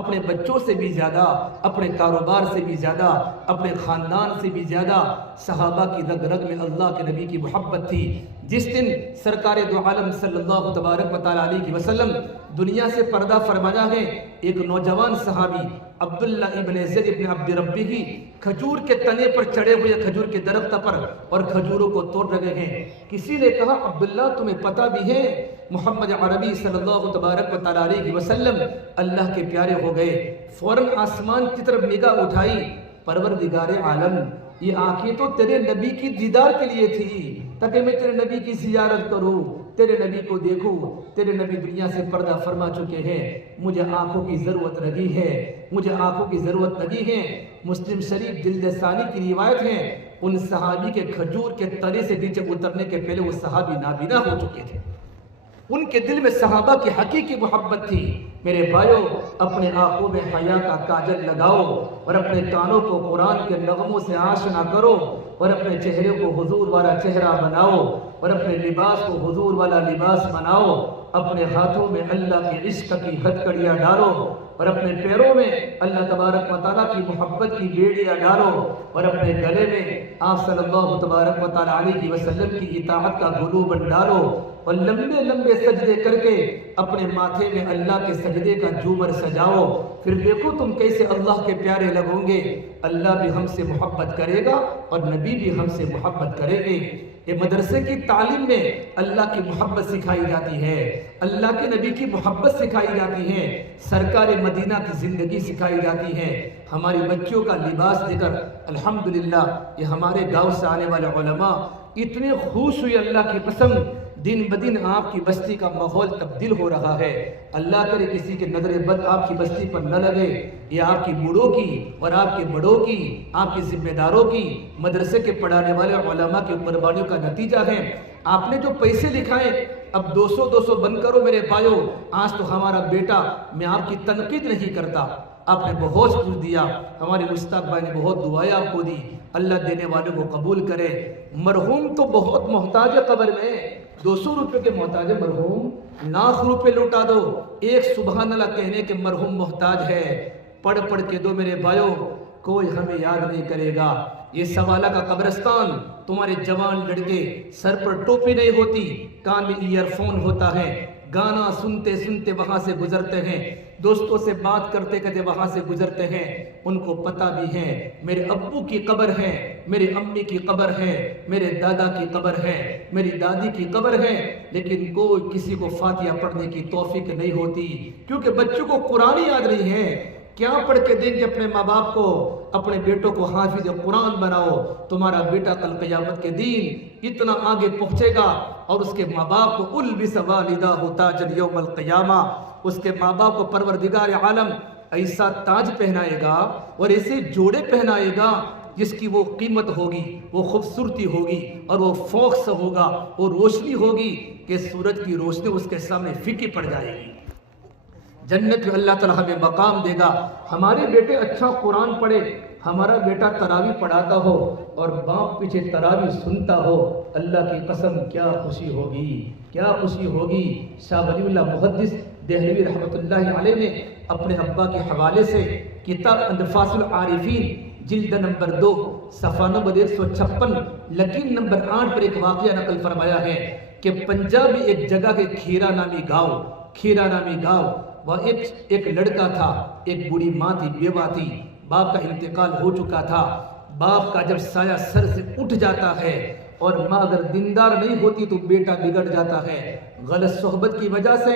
اپنے بچوں سے بھی زیادہ، اپنے کاروبار سے بھی زیادہ، اپنے خاندان سے بھی زیادہ صحابہ کی رگ رگ میں اللہ کے نبی کی محبت تھی. جس دن سرکار دو عالم صلی اللہ تبارک و تعالیٰ علیہ وسلم دنیا سے پردہ فرمایا ہے، ایک نوجوان صحابی عبداللہ ابن زید ابن عبد ربی کی کھجور کے تنے پر چڑھے ہوئے کھجور کے درخت پر اور کھجوروں کو توڑ رہے ہیں. کسی نے کہا، عبداللہ تمہیں پتہ بھی ہے محمد عربی صلی اللہ تبارک و تعالیٰ علیہ وسلم اللہ کے پیارے ہو گئے. فوراً آسمان کی طرف نگاہ اٹھائی، پروردگار عالم، یہ آنکھیں تو تیرے نبی کی دیدار کے لیے تھی، تاکہ میں تیرے نبی کی زیارت کروں، تیرے نبی کو دیکھوں. تیرے نبی دنیا سے پردہ فرما چکے ہیں، مجھے آنکھوں کی ضرورت نہیں ہے، مجھے آنکھوں کی ضرورت نہیں ہے. مسلم شریف جلد ثانی کی روایت ہے، ان صحابی کے کھجور کے تنے سے نیچے اترنے کے پہلے وہ صحابی نابینا ہو چکے تھے. ان کے دل میں صحابہ کی حقیقی محبت تھی. میرے بھائیو، اپنے آنکھوں میں حیا کا کاجل لگاؤ اور اپنے کانوں کو قرآن کے نغموں سے آشنا کرو اور اپنے چہرے کو حضور والا چہرہ بناؤ اور اپنے لباس کو حضور والا لباس بناؤ. اپنے ہاتھوں میں اللہ کے عشق کی ہتھکڑیاں ڈالو اور اپنے پیروں میں اللہ تبارک و تعالیٰ کی محبت کی بیڑیاں ڈالو اور اپنے گلے میں آپ صلی اللہ تبارک و تعالیٰ علیہ وسلم کی اطاعت کا گلوبند ڈالو اور لمبے لمبے سجدے کر کے اپنے ماتھے میں اللہ کے سجدے کا جھومر سجاؤ. پھر دیکھو تم کیسے اللہ کے پیارے لگو گے. اللہ بھی ہم سے محبت کرے گا اور نبی بھی ہم سے محبت کریں گے. یہ مدرسے کی تعلیم میں اللہ کی محبت سکھائی جاتی ہے، اللہ کے نبی کی محبت سکھائی جاتی ہے، سرکار مدینہ کی زندگی سکھائی جاتی ہے. ہماری بچیوں کا لباس دے کر الحمدللہ یہ ہمارے گاؤں سے آنے والے علماء اتنے خوش ہوئے، اللہ کی قسم دن بدن آپ کی بستی کا ماحول تبدیل ہو رہا ہے. اللہ کرے کسی کے نظر بد آپ کی بستی پر نہ لگے. یہ آپ کی بوڑھوں کی اور آپ کے بڑوں کی، آپ کے ذمہ داروں کی، مدرسے کے پڑھانے والے علماء کی قربانیوں کا نتیجہ ہے. آپ نے جو پیسے لکھائے اب 200 بند کرو میرے بھائیو. آج تو ہمارا بیٹا، میں آپ کی تنقید نہیں کرتا، آپ نے بہت کچھ دیا، ہمارے مشتاق بھائی نے بہت دعائیں آپ کو دی، اللہ دینے والوں کو قبول کرے. مرحوم تو بہت محتاج ہے قبر میں، 200 روپے کے محتاج ہے مرحوم، لاکھ روپے لوٹا دو، ایک سبحان اللہ کہنے کے مرحوم محتاج ہے. پڑھ پڑھ کے دو میرے بھائیو، کوئی ہمیں یاد نہیں کرے گا. یہ سوالہ کا قبرستان، تمہارے جوان لڑکے سر پر ٹوپی نہیں ہوتی، کان میں ایئر فون ہوتا ہے، گانا سنتے سنتے وہاں سے گزرتے ہیں، دوستوں سے بات کرتے کرتے وہاں سے گزرتے ہیں. ان کو پتہ بھی ہے میرے ابو کی قبر ہے، میری امی کی قبر ہے، میرے دادا کی قبر ہے، میری دادی کی قبر ہے، لیکن کوئی کسی کو فاتحہ پڑھنے کی توفیق نہیں ہوتی، کیونکہ بچوں کو قرآن یاد نہیں ہے. کیا پڑھ کے دیں گے اپنے ماں باپ کو؟ اپنے بیٹوں کو حافظ قرآن بناؤ. تمہارا بیٹا کل قیامت کے دن اتنا آگے پہنچے گا اور اس کے ماں باپ کو البس والدہ تاجا یوم القیامہ، اس کے ماں باپ کو پروردگار عالم ایسا تاج پہنائے گا اور ایسے جوڑے پہنائے گا جس کی وہ قیمت ہوگی، وہ خوبصورتی ہوگی اور وہ فوکس ہوگا، وہ روشنی ہوگی کہ سورج کی روشنی اس کے سامنے پھیکی پڑ جائے گی. جنت میں اللہ تعالیٰ ہمیں مقام دے گا. ہمارے بیٹے اچھا قرآن پڑھے، ہمارا بیٹا تراویح پڑھاتا ہو اور باپ پیچھے تراویح سنتا ہو، اللہ کی قسم کیا خوشی ہوگی، کیا خوشی ہوگی. شاہ ولی اللہ محدث دہلوی رحمۃ اللہ علیہ نے اپنے ابا کے حوالے سے کتاب انفاس العارفین جلد نمبر 2 صفحہ نمبر 156 لکیر نمبر 8 پر ایک واقعہ نقل فرمایا ہے کہ پنجاب میں ایک جگہ کے کھیرا نامی گاؤں وہاں ایک لڑکا تھا، ایک بوڑھی ماں تھی، بیوہ تھی، باپ کا انتقال ہو چکا تھا۔ باپ کا جب سایہ سر سے اٹھ جاتا ہے اور ماں اگر دیندار نہیں ہوتی تو بیٹا بگڑ جاتا ہے۔ غلط صحبت کی وجہ سے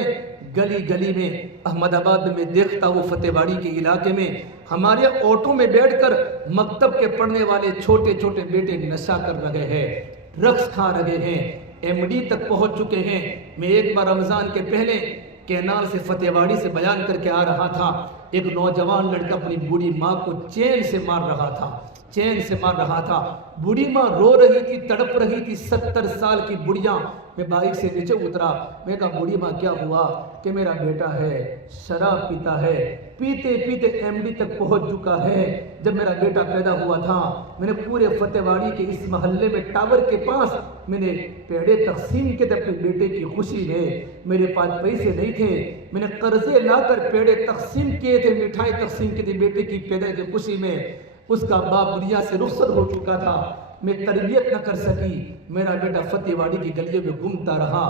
گلی میں احمد آباد میں دیکھتا وہ فتح واڑی کے علاقے میں ہمارے آٹو میں بیٹھ کر مکتب کے پڑھنے والے چھوٹے چھوٹے بیٹے نشہ کر رہے ہیں، ڈرگس کھا رہے ہیں، ایم ڈی تک پہنچ چکے ہیں۔ میں ایک بار رمضان کے پہلے کینال سے فتح واڑی سے بیان کر کے آ رہا تھا، ایک نوجوان لڑکا اپنی بوڑھی ماں کو چین سے مار رہا تھا۔ بوڑھی ماں رو رہی تھی، تڑپ رہی تھی، 70 سال کی بڑھیاں۔ میں بائک سے نیچے اترا، میں کہا بوڑھی ماں کیا ہوا؟ کہ میرا بیٹا ہے، شراب پیتا ہے، پیتے پیتے ایم ڈی تک پہنچ چکا ہے۔ جب میرا بیٹا پیدا ہوا تھا میں نے پورے فتح واڑی کے اس محلے میں ٹاور کے پاس میں نے پیڑے تقسیم کیے تھے اپنے بیٹے کی خوشی میں۔ میرے پاس پیسے نہیں تھے، میں نے قرضے لا کر پیڑے تقسیم کیے تھے، مٹھائی تقسیم کی تھی بیٹے کی پیدائش کی خوشی میں۔ اس کا باپ دنیا سے رخصت ہو چکا تھا، میں تربیت نہ کر سکی۔ میرا بیٹا فتح واڑی کی گلیوں میں گھومتا رہا،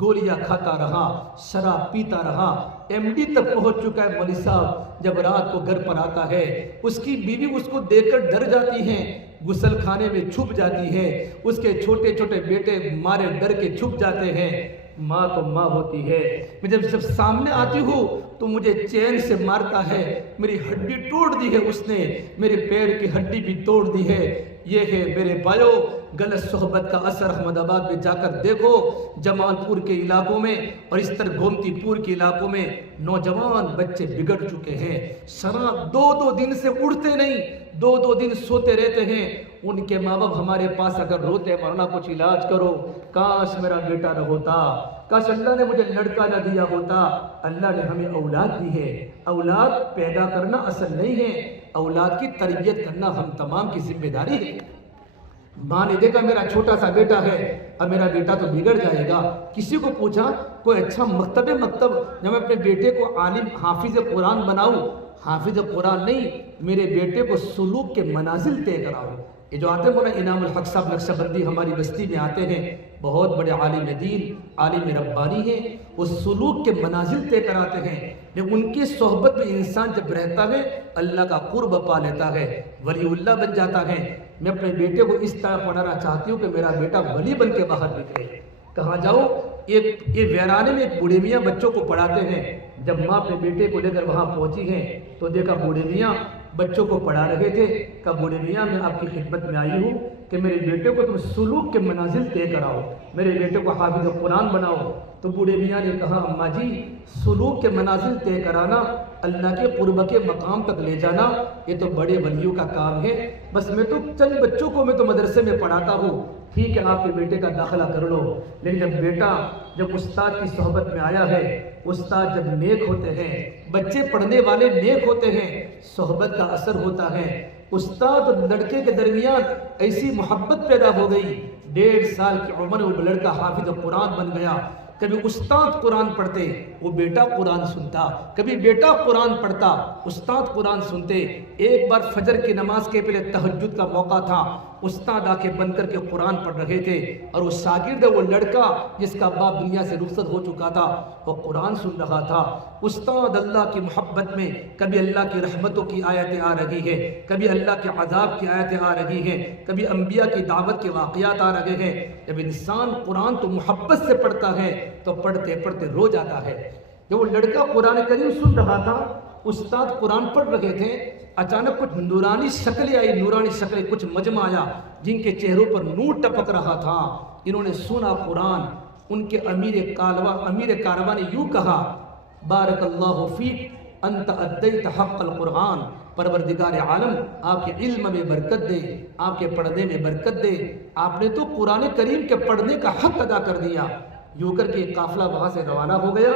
گولیاں کھاتا رہا، شراب پیتا رہا، ایم ڈی تک پہنچ چکا ہے۔ مولوی صاحب جب رات کو گھر پر آتا ہے اس کی بیوی اس کو دیکھ کر ڈر جاتی ہے، غسل خانے میں چھپ جاتی ہے، اس کے چھوٹے چھوٹے بیٹے مارے ڈر کے چھپ جاتے ہیں۔ ماں تو ماں ہوتی ہے، میں جب سامنے آتی ہوں تو مجھے چین سے مارتا ہے، میری ہڈی توڑ دی ہے اس نے، میرے پیر کی ہڈی بھی توڑ دی ہے۔ یہ ہے میرے بھائیو غلط صحبت کا اثر۔ احمد آباد میں جا کر دیکھو، جمال پور کے علاقوں میں اور اس طرح گومتی پور کے علاقوں میں نوجوان بچے بگڑ چکے ہیں۔ شراب 2 دن سے اڑتے نہیں، 2 دن سوتے رہتے ہیں۔ ان کے ماں باپ ہمارے پاس اگر روتے مولانا کچھ علاج کرو، کاش میرا بیٹا نہ ہوتا، کاش اللہ نے مجھے لڑکا نہ دیا ہوتا۔ اللہ نے ہمیں اولاد دی ہے، اولاد پیدا کرنا اصل نہیں ہے، اولاد کی تربیت کرنا ہم تمام کی ذمہ داری ہے۔ ماں نے دیکھا میرا چھوٹا سا بیٹا ہے، اب میرا بیٹا تو بگڑ جائے گا۔ کسی کو پوچھا کوئی اچھا مکتب جب میں اپنے بیٹے کو عالم حافظ قرآن بناؤں، حافظ قرآن نہیں، میرے بیٹے کو سلوک کے منازل طے کراؤں۔ یہ جو آتے ہیں مولانا انعام الحق صاحب نقشہ بندی ہماری بستی میں آتے ہیں، بہت بڑے عالم دین، عالم ربانی ہیں، وہ سلوک کے منازل طے کراتے ہیں۔ لیکن ان کی صحبت میں انسان جب رہتا ہے اللہ کا قرب پا لیتا ہے، ولی اللہ بن جاتا ہے۔ میں اپنے بیٹے کو اس طرح پڑھانا چاہتی ہوں کہ میرا بیٹا ولی بن کے باہر نکلے۔ کہاں جاؤ، یہ ویرانے میں ایک بوڑھے میاں بچوں کو پڑھاتے ہیں۔ جب ماں اپنے بیٹے کو لے کر وہاں پہنچی ہے تو دیکھا بوڑھے میاں بچوں کو پڑھا رہے تھے۔ کہا بوڑھے میاں میں آپ کی خدمت میں آئی ہوں کہ میرے بیٹے کو تم سلوک کے منازل طے کراؤ، میرے بیٹے کو حافظ قرآن بناؤ۔ تو بوڑھے میاں نے کہا اماں جی سلوک کے منازل طے کرانا، اللہ کے قرب کے مقام تک لے جانا، یہ تو بڑے ولیوں کا کام ہے، بس میں تو چند بچوں کو میں تو مدرسے میں پڑھاتا ہوں، ٹھیک ہے آپ کے بیٹے کا داخلہ کر لو۔ لیکن جب بیٹا جب استاد کی صحبت میں آیا ہے، استاد جب نیک ہوتے ہیں، بچے پڑھنے والے نیک ہوتے ہیں، صحبت کا اثر ہوتا ہے۔ استاد اور لڑکے کے درمیان ایسی محبت پیدا ہو گئی، 1.5 سال کی عمر میں وہ لڑکا حافظ قرآن بن گیا۔ کبھی استاد قرآن پڑھتے وہ بیٹا قرآن سنتا، کبھی بیٹا قرآن پڑھتا استاد قرآن سنتے۔ ایک بار فجر کی نماز کے پہلے تہجد کا موقع تھا، استاد آنکھیں بند کر کے قرآن پڑھ رہے تھے اور وہ شاگرد وہ لڑکا جس کا باپ دنیا سے رخصت ہو چکا تھا وہ قرآن سن رہا تھا۔ استاد اللہ کی محبت میں کبھی اللہ کی رحمتوں کی آیتیں آ رہی ہیں، کبھی اللہ کے عذاب کی آیتیں آ رہی ہیں، کبھی انبیاء کی دعوت کے واقعات آ رہے ہیں۔ جب انسان قرآن تو محبت سے پڑھتا ہے تو پڑھتے پڑھتے رو جاتا ہے۔ جب وہ لڑکا قرآن کریم سن رہا تھا، استاد قرآن پڑھ رہے تھے، اچانک کچھ نورانی شکلیں آئی، نورانی شکلیں، کچھ مجمع آیا جن کے چہروں پر نور ٹپک رہا تھا۔ انہوں نے سنا قرآن۔ ان کے امیر کارواں نے یوں کہا بارک اللہ فیک انت ادیت حق القرآن، پروردگار عالم آپ کے علم میں برکت دے، آپ کے پڑھنے میں برکت دے، آپ نے تو قرآن کریم کے پڑھنے کا حق ادا کر دیا۔ یوں کر کے قافلہ وہاں سے روانہ ہو گیا۔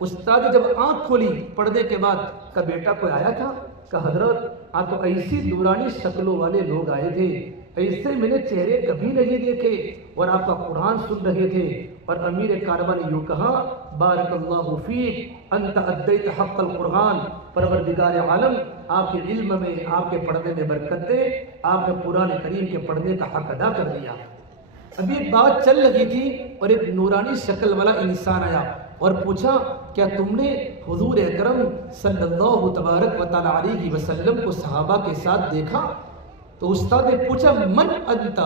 استاد جب آنکھ کھولی پڑھنے کے بعد کہ بیٹا کوئی آیا تھا؟ کہ حضرت آپ تو ایسی نورانی شکلوں والے لوگ آئے تھے، ایسے میں نے چہرے کبھی نہیں دیکھے اور آپ کا قرآن سن رہے تھے. اور امیر کارواں نے یوں کہا بارک اللہ فیک انت ادیت حق القرآن. پروردگار عالم آپ کے علم میں آپ کے پڑھنے میں برکت دے. آپ نے قرآن کریم کے پڑھنے کا حق ادا کر دیا. ابھی ایک بات چل رہی تھی اور ایک نورانی شکل والا انسان آیا اور پوچھا کیا تم نے حضور اکرم صلی اللہ تبارک و تعالی علیہ وسلم کو صحابہ کے ساتھ دیکھا؟ تو استاد نے پوچھا من انت،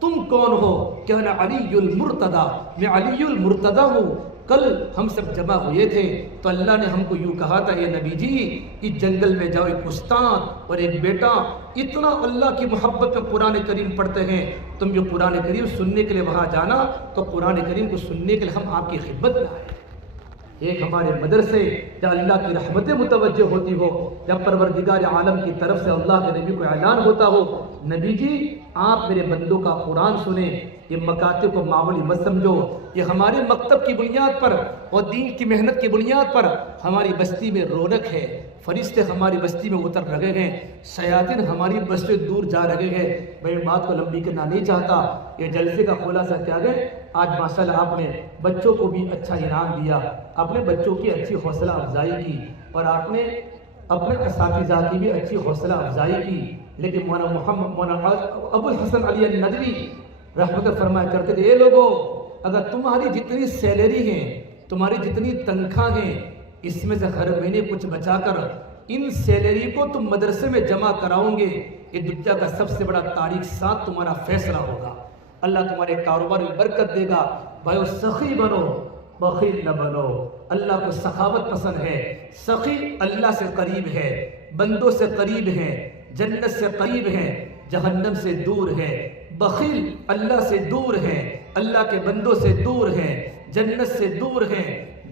تم کون ہو؟ کہ انا علی المرتضی، میں علی المرتضی ہوں. کل ہم سب جمع ہوئے تھے تو اللہ نے ہم کو یوں کہا تھا اے نبی جی اس جنگل میں جاؤ، ایک استاد اور ایک بیٹا اتنا اللہ کی محبت میں قرآن کریم پڑھتے ہیں، تم جو قرآن کریم سننے کے لیے وہاں جانا تو قرآن کریم کو سننے کے لیے ہم آپ کی خدمت میں آئے. ایک ہمارے مدرسے جہاں اللہ کی رحمتیں متوجہ ہوتی ہو، جب پروردگار عالم کی طرف سے اللہ کے نبی کو اعلان ہوتا ہو نبی جی آپ میرے بندوں کا قرآن سنیں. یہ مکاتب کو معمولی مت سمجھو، یہ ہمارے مکتب کی بنیاد پر اور دین کی محنت کی بنیاد پر ہماری بستی میں رونق ہے. فرشتے ہماری بستی میں اتر رہے ہیں، شیاطین ہماری بستی دور جا رہے ہیں. میں بات کو لمبی کرنا نہیں چاہتا. یہ جلسے کا خلاصہ کیا ہے؟ آج ماشاءاللہ آپ نے بچوں کو بھی اچھا انعام دیا، آپ نے بچوں کی اچھی حوصلہ افزائی کی اور آپ نے اپنے اساتذہ کی بھی اچھی حوصلہ افزائی کی. لیکن مولانا ابو الحسن علی الندوی رحمت فرمایا کرتے تھے اے لوگوں اگر تمہاری جتنی سیلری ہیں، تمہاری جتنی تنخواہ ہیں، اس میں سے ہر مہینے کچھ بچا کر ان سیلری کو تم مدرسے میں جمع کراؤں گے، یہ دنیا کا سب سے بڑا تاریخ ساتھ تمہارا فیصلہ ہوگا. اللہ تمہارے کاروبار میں برکت دے گا. بھائیو سخی بنو، بخیل نہ بنو. اللہ کو سخاوت پسند ہے. سخی اللہ سے قریب ہے، بندوں سے قریب ہے، جنت سے قریب ہے، جہنم سے دور ہے. بخیل اللہ سے دور ہے، اللہ کے بندوں سے دور ہے، جنت سے دور ہے،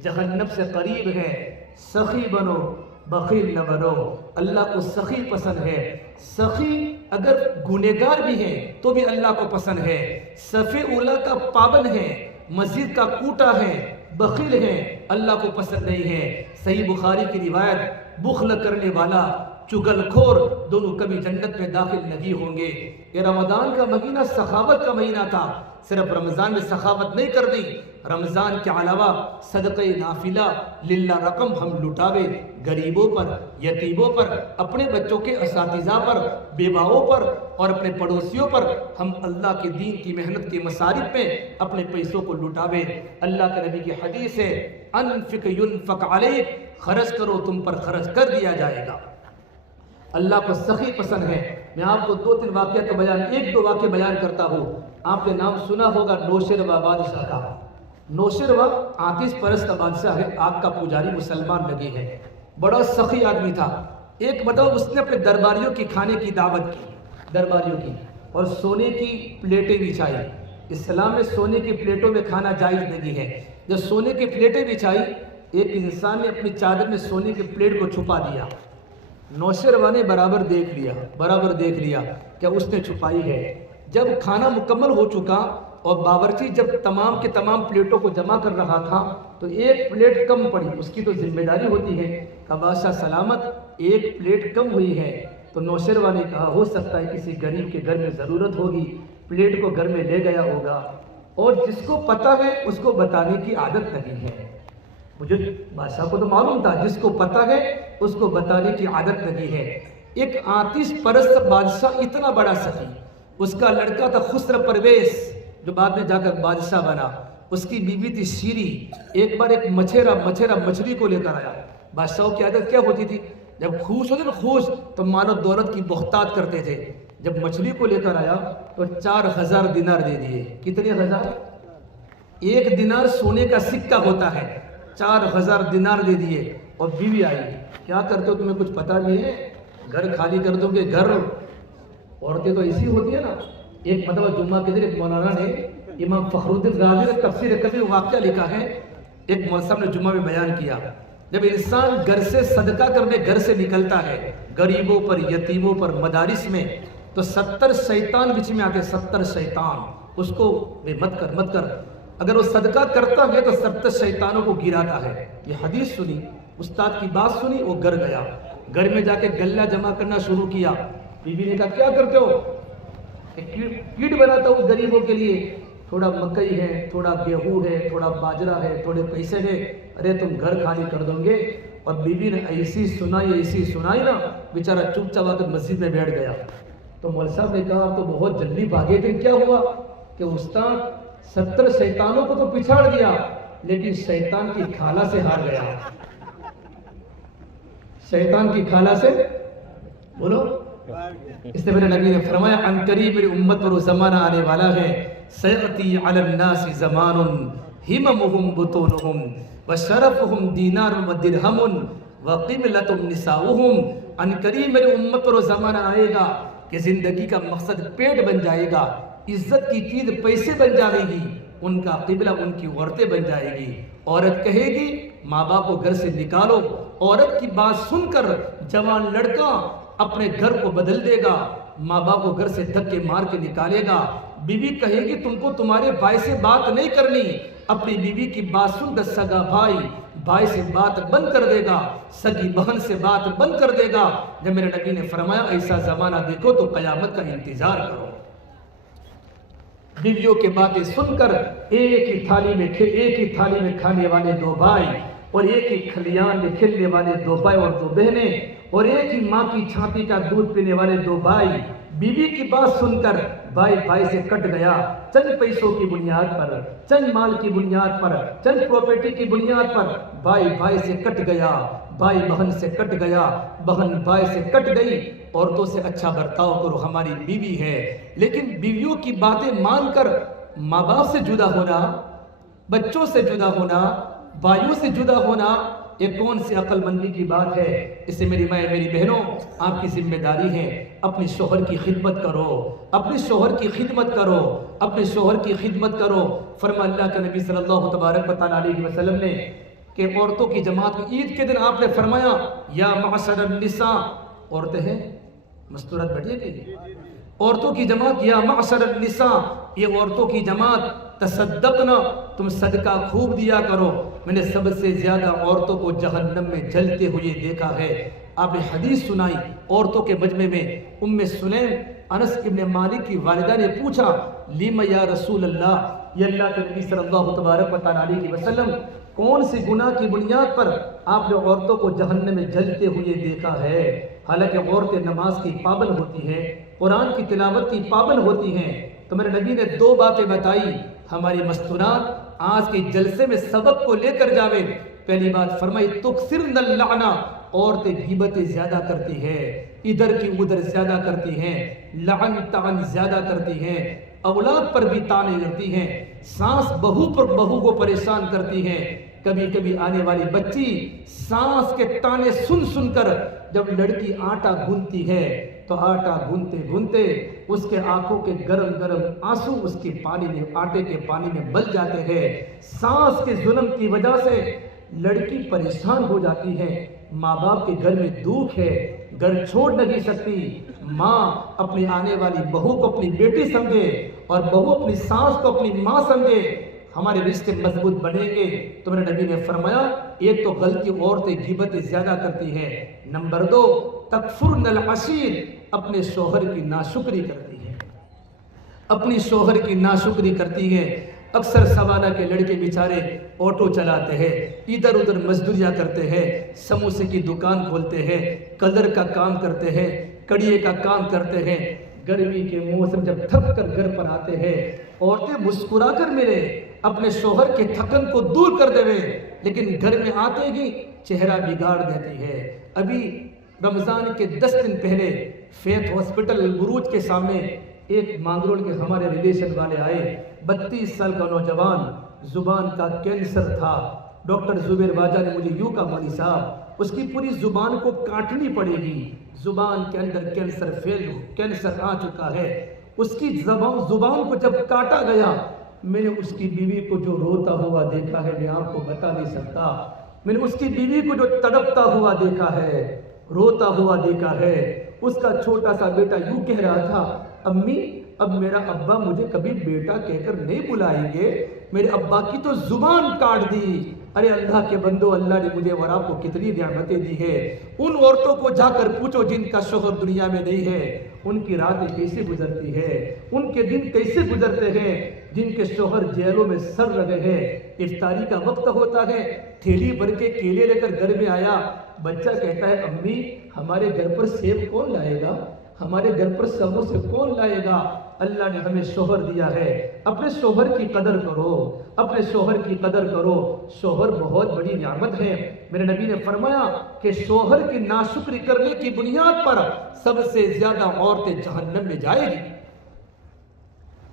جہنم سے قریب ہے. سخی بنو، بخیل نہ بنو. اللہ کو سخی پسند ہے. سخی اگر گنہگار بھی ہیں تو بھی اللہ کو پسند ہے. صفے اولا کا پابند ہے، مسجد کا کوٹا ہے، بخیل ہے، اللہ کو پسند نہیں ہے. صحیح بخاری کی روایت بخل کرنے والا چگل خور دونوں کبھی جنت میں داخل نہیں ہوں گے. یہ رمضان کا مہینہ سخاوت کا مہینہ تھا. صرف رمضان میں سخاوت نہیں کرنی، رمضان کے علاوہ صدقہ نافلہ للہ رقم ہم لٹاوے غریبوں پر، یتیموں پر، اپنے بچوں کے اساتذہ پر، بیواؤں پر اور اپنے پڑوسیوں پر ہم اللہ کے دین کی محنت کے مصارف میں اپنے پیسوں کو لٹاوے. اللہ کے نبی کی حدیث ہے انفق ینفق علیک، خرچ کرو تم پر خرچ کر دیا جائے گا. اللہ کو سخی پسند ہے. میں آپ کو 2-3 واقعہ کا بیان، 1-2 واقعہ بیان کرتا ہوں. آپ نے نام سنا ہوگا نوشروا بادشاہ کا. نوشروا آتش پرست کا بادشاہ ہے، آگ کا پجاری، مسلمان لگے ہیں. بڑا سخی آدمی تھا. ایک مرتبہ اس نے اپنے درباریوں کی کھانے کی دعوت کی، درباریوں کی، اور سونے کی پلیٹیں بچھائی. اسلام میں سونے کی پلیٹوں میں کھانا جائز نہیں ہے. جب سونے کی پلیٹیں بچھائی، ایک انسان نے اپنی چادر میں سونے کی پلیٹ کو چھپا دیا. نوشروا نے برابر دیکھ لیا کہ اس نے چھپائی ہے. جب کھانا مکمل ہو چکا اور باورچی جب تمام کے تمام پلیٹوں کو جمع کر رہا تھا تو ایک پلیٹ کم پڑی. اس کی تو ذمہ داری ہوتی ہے کہ بادشاہ سلامت ایک پلیٹ کم ہوئی ہے. تو نوشروا نے کہا ہو سکتا ہے کسی غریب کے گھر میں ضرورت ہوگی، پلیٹ کو گھر میں لے گیا ہوگا. اور جس کو پتہ ہے اس کو بتانے کی عادت نہیں ہے. مجھے بادشاہ کو تو معلوم تھا، جس کو پتہ ہے اس کو بتانے کی عادت نہیں ہے. ایک آتش پرست بادشاہ اتنا بڑا سخی، اس کا لڑکا تھا خسر پرویز جو بعد میں جا کر بادشاہ بنا. اس کی بیوی تھی شیری. ایک بار ایک مچھیرا مچھلی کو لے کر آیا. بادشاہوں کی عادت کیا ہوتی تھی؟ جب خوش ہوتے نا خوش تو مال و دولت کی بہتات کرتے تھے. جب مچھلی کو لے کر آیا تو 4000 دینار دے دیے. کتنے ہزار؟ 1 دینار سونے کا سکہ ہوتا ہے. 4000 دینار دے دیے. اور بیوی آئی. کیا کرتے ہو تمہیں کچھ پتہ نہیں ہے؟ گھر خالی کر دو گے. گھر عورتیں تو ایسی ہوتی ہیں نا. ایک مرتبہ جمعہ کے دن ایک مولانا نے امام فخر الدین رازی نے تفسیر کبیر واقعہ لکھا ہے. ایک مولوی صاحب نے جمعہ میں بیان کیا جب انسان گھر سے صدقہ کرنے گھر سے نکلتا ہے غریبوں پر، یتیموں پر، مدارس میں، تو 70 شیطان بیچ میں آتے. 70 شیطان اس کو مت کر. اگر وہ صدقہ کرتا ہے تو 70 شیطانوں کو گراتا ہے. یہ حدیث سنی، استاد کی بات سنی، وہ گھر گیا. گھر میں جا کے گلہ جمع کرنا شروع کیا. بیوی نے کہا کیا کرتے ہو؟ کہ کیٹ بناتا ہوں گریبوں کے لیے، تھوڑا مکئی ہے، تھوڑا گیہوں ہے، تھوڑا باجرہ ہے، تھوڑے پیسے ہیں، ارے تم گھر خالی کر دو گے۔ اور بیوی نے ایسی سنائی نا، بیچارہ چپ چاپ آ کر مسجد میں بیٹھ گیا۔ تو مول صاحب نے کہا تو بہت جلدی بھاگے تھے، کیا ہوا؟ کہ استاد 70 شیطانوں کو تو پچھاڑ دیا لیکن شیطان کی خالہ سے ہار گیا۔ شیطان کی خالہ سے بولو۔ اس سے میرے نبی نے فرمایا ان قریب میری امت پر وہ زمانہ آنے والا ہے، سیأتی علی الناس زمان ہممہم بطونہم وشرفہم دینار و درہم وقبلۃ نساؤہم۔ ان قریب میری امت پر وہ زمانہ آئے گا کہ زندگی کا مقصد پیٹ بن جائے گا، عزت کی چیز پیسے بن جائے گی، ان کا قبلہ ان کی عورتیں بن جائے گی۔ عورت کہے گی ماں باپ کو گھر سے نکالو، عورت کی بات سن کر جوان لڑکا اپنے گھر کو بدل دے گا، ماں باپ کو گھر سے دھکے مار کے نکالے گا۔ بیوی کہے گی تم کو تمہارے بھائی سے بات نہیں کرنی، اپنی بیوی کی بات سن کر سگا بھائی سے بات بند کر دے گا، سگی بہن سے بات بند کر دے گا۔ جب میرے نبی نے فرمایا ایسا زمانہ دیکھو تو قیامت کا انتظار کرو۔ بیویوں کے باتیں سن کر ایک ہی تھالی میں کھانے والے دو بھائی، اور ایک ہی کھلیان میں کھیلنے والے دو بھائی اور دو بہنیں، اور ایک ہی ماں کی چھاتی کا دودھ پینے والے دو بھائی، بیوی کی بات سن کر بھائی سے کٹ گیا، چند پیسوں کی بنیاد پر، چند مال کی بنیاد پر، چند پراپرٹی کی بنیاد پر بھائی سے کٹ گیا، بھائی بہن سے کٹ گیا، بہن بھائی سے کٹ گئی۔ عورتوں سے اچھا برتاؤ کرو، ہماری بیوی ہے۔ لیکن بیویوں کی باتیں مان کر ماں باپ سے جدا ہونا، بچوں سے جدا ہونا، بھائیوں سے جدا ہونا، یہ کون سی عقل مندی کی بات ہے؟ اس سے میری مائیں میری بہنوں، آپ کی ذمہ داری ہے اپنی شوہر کی خدمت کرو، اپنے شوہر کی خدمت کرو، اپنے شوہر کی خدمت کرو۔ فرما اللہ کے نبی صلی اللہ تبارک و تعالیٰ علیہ وسلم نے کہ عورتوں کی جماعت کو عید کے دن آپ نے فرمایا یا معشر النساء، عورتیں ہیں مستورات بیٹھیے گی، عورتوں کی جماعت یا معشر النساء، یہ عورتوں کی جماعت، تصدقنا، تم صدقہ خوب دیا کرو، میں نے سب سے زیادہ عورتوں کو جہنم میں جلتے ہوئے دیکھا ہے۔ آپ نے حدیث سنائی عورتوں کے مجمع میں، ام سلیم انس ابن مالک کی والدہ نے پوچھا لیم یا رسول اللہ، یہ اللہ کے نبی صلی اللہ تبارک و تعالیٰ علیہ وسلم کون سی گناہ کی بنیاد پر آپ نے عورتوں کو جہنم میں جلتے ہوئے دیکھا ہے؟ حالانکہ عورتیں نماز کی پابند ہوتی ہیں، قرآن کی تلاوت کی پابند ہوتی ہیں۔ تو میرے نبی نے دو باتیں بتائی ہماری مستورات آج کے جلسے میں سبق کو لے کر جاوے۔ پہلی بات فرمائی تکثرن اللعنہ، عورتیں غیبتیں زیادہ کرتی ہیں، ادھر کی ادھر زیادہ کرتی ہیں، لعن تعن زیادہ کرتی ہیں، اولاد پر بھی تانے کرتی ہیں، ساس بہو پر بہو کو پریشان کرتی ہیں۔ کبھی کبھی آنے والی بچی ساس کے تانے سن سن کر جب لڑکی آٹا گھنتی ہے تو آٹا گھنتے گھنتے اس کے آنکھوں کے گرم گرم آنسو اس کے پانی میں، آٹے کے پانی میں بل جاتے ہیں۔ ساس کے ظلم کی وجہ سے لڑکی پریشان ہو جاتی ہے، ماں باپ کے گھر میں دکھ ہے، گھر چھوڑ نہیں سکتی۔ ماں اپنی آنے والی بہو کو اپنی بیٹی سمجھے اور بہو اپنی ساس کو اپنی ماں سمجھے، ہمارے رشتے مضبوط بنیں گے۔ تو میرے نبی نے فرمایا ایک تو غلطی عورتیں غیبتیں زیادہ کرتی ہیں، نمبر دو تکفرن العشیر، اپنے شوہر کی ناشکری کرتی ہے، اپنی شوہر کی ناشکری کرتی ہے۔ اکثر سوانہ کے لڑکے بیچارے آٹو چلاتے ہیں، ادھر ادھر مزدوریاں کرتے ہیں، سموسے کی دکان کھولتے ہیں، کلر کا کام کرتے ہیں، کڑیے کا کام کرتے ہیں۔ گرمی کے موسم جب تھک کر گھر پر آتے ہیں، عورتیں مسکرا کر ملے، اپنے شوہر کے تھکن کو دور کر دے، لیکن گھر میں آتے ہی چہرہ بگاڑ دیتی ہے۔ ابھی رمضان کے 10 دن پہلے فیت ہاسپٹل بروج کے سامنے ایک مانگرول کے ہمارے ریلیشن والے آئے، 32 سال کا نوجوان، زبان کا کینسر تھا۔ ڈاکٹر زبیر واجہ نے مجھے یوں کہا مولوی صاحب اس کی پوری زبان کو کاٹنی پڑے گی، زبان کے اندر کینسر آ چکا ہے۔ اس کی زبان کو جب کاٹا گیا، میں نے اس کی بیوی کو جو روتا ہوا دیکھا ہے میں آپ کو بتا نہیں سکتا۔ میں نے اس کی بیوی کو جو تڑپتا ہوا دیکھا ہے، روتا ہوا دیکھا ہے۔ اس کا چھوٹا سا بیٹا یوں کہہ رہا تھا امی اب میرا ابا مجھے کبھی بیٹا کہہ کر نہیں بلائیں گے، میرے ابا کی تو زبان کاٹ دی۔ ارے اللہ کے بندو، اللہ نے مجھے اور آپ کو کتنی نعمتیں دی ہے۔ ان عورتوں کو جا کر پوچھو جن کا شوہر دنیا میں نہیں ہے، ان کی راتیں کیسے گزرتی ہے، ان کے دن کیسے گزرتے ہیں، جن کے شوہر جیلوں میں سر رہے ہیں، افطاری کا وقت ہوتا ہے، تھیلی بھر کے کیلے لے کر گھر میں آیا، بچہ کہتا ہے امی ہمارے گھر پر سیب کون لائے گا، ہمارے گھر پر سموسے کون لائے گا؟ اللہ نے ہمیں شوہر دیا ہے، اپنے شوہر کی قدر کرو، اپنے شوہر کی قدر کرو، شوہر بہت بڑی نعمت ہے۔ میرے نبی نے فرمایا کہ شوہر کی ناشکری کرنے کی بنیاد پر سب سے زیادہ عورتیں جہنم میں جائے گی۔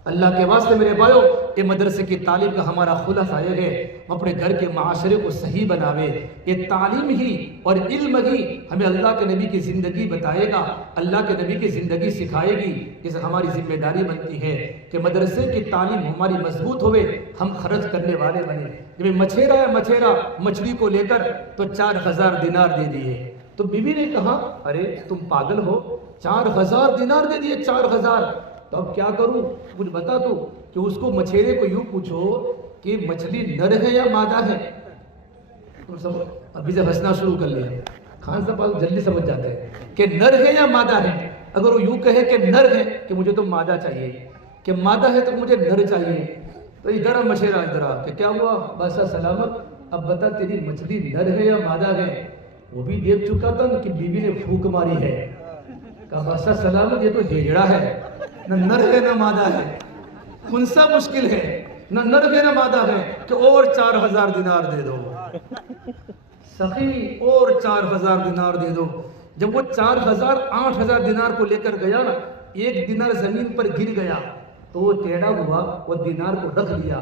اللہ کے واسطے میرے بھائیو، یہ مدرسے کی تعلیم کا ہمارا خلاصہ یہ ہے، ہم اپنے گھر کے معاشرے کو صحیح بناوے۔ یہ تعلیم ہی اور علم ہی ہمیں اللہ کے نبی کی زندگی بتائے گا، اللہ کے نبی کی زندگی سکھائے گی۔ اسے ہماری ذمہ داری بنتی ہے کہ مدرسے کی تعلیم ہماری مضبوط ہوئے، ہم خرچ کرنے والے بنے۔ جب مچھیرا ہے مچھیرا مچھلی کو لے کر تو 4000 دینار دے دیے، تو بیوی نے کہا ارے تم پاگل ہو، 4000 دینار دے دیے، 4000، تو اب کیا کروں؟ کچھ بتا تو کہ اس کو مچھیرے کو یوں پوچھو کہ مچھلی نر ہے یا مادہ ہے؟ ابھی سے ہنسنا شروع کر لیا، خان صاحب جلدی سمجھ جاتے ہیں کہ نر ہے یا مادہ ہے۔ اگر وہ یوں کہے کہ نر ہے کہ مجھے تو مادہ چاہیے، کہ مادہ ہے تو مجھے نر چاہیے، تو ادھر آ مچھیرا، ادھر آ کہ کیا ہوا بادشاہ سلامت، اب بتا تیری مچھلی نر ہے یا مادہ ہے؟ وہ بھی دیکھ چکا تھا کہ بیوی نے پھونک ماری ہے، کہا بادشاہ سلامت یہ تو ہجڑا ہے، نہ نر ہے نہ مادہ ہے، خنسا مشکل ہے، نہ نر ہے نہ مادہ ہے، کہ اور 4000 دینار دے دو سخی، اور 4000 دینار دے دو۔ جب وہ 8000 دینار کو لے کر گیا نا، ایک دینار زمین پر گر گیا تو وہ ٹیڑھا ہوا، وہ دینار کو رکھ لیا۔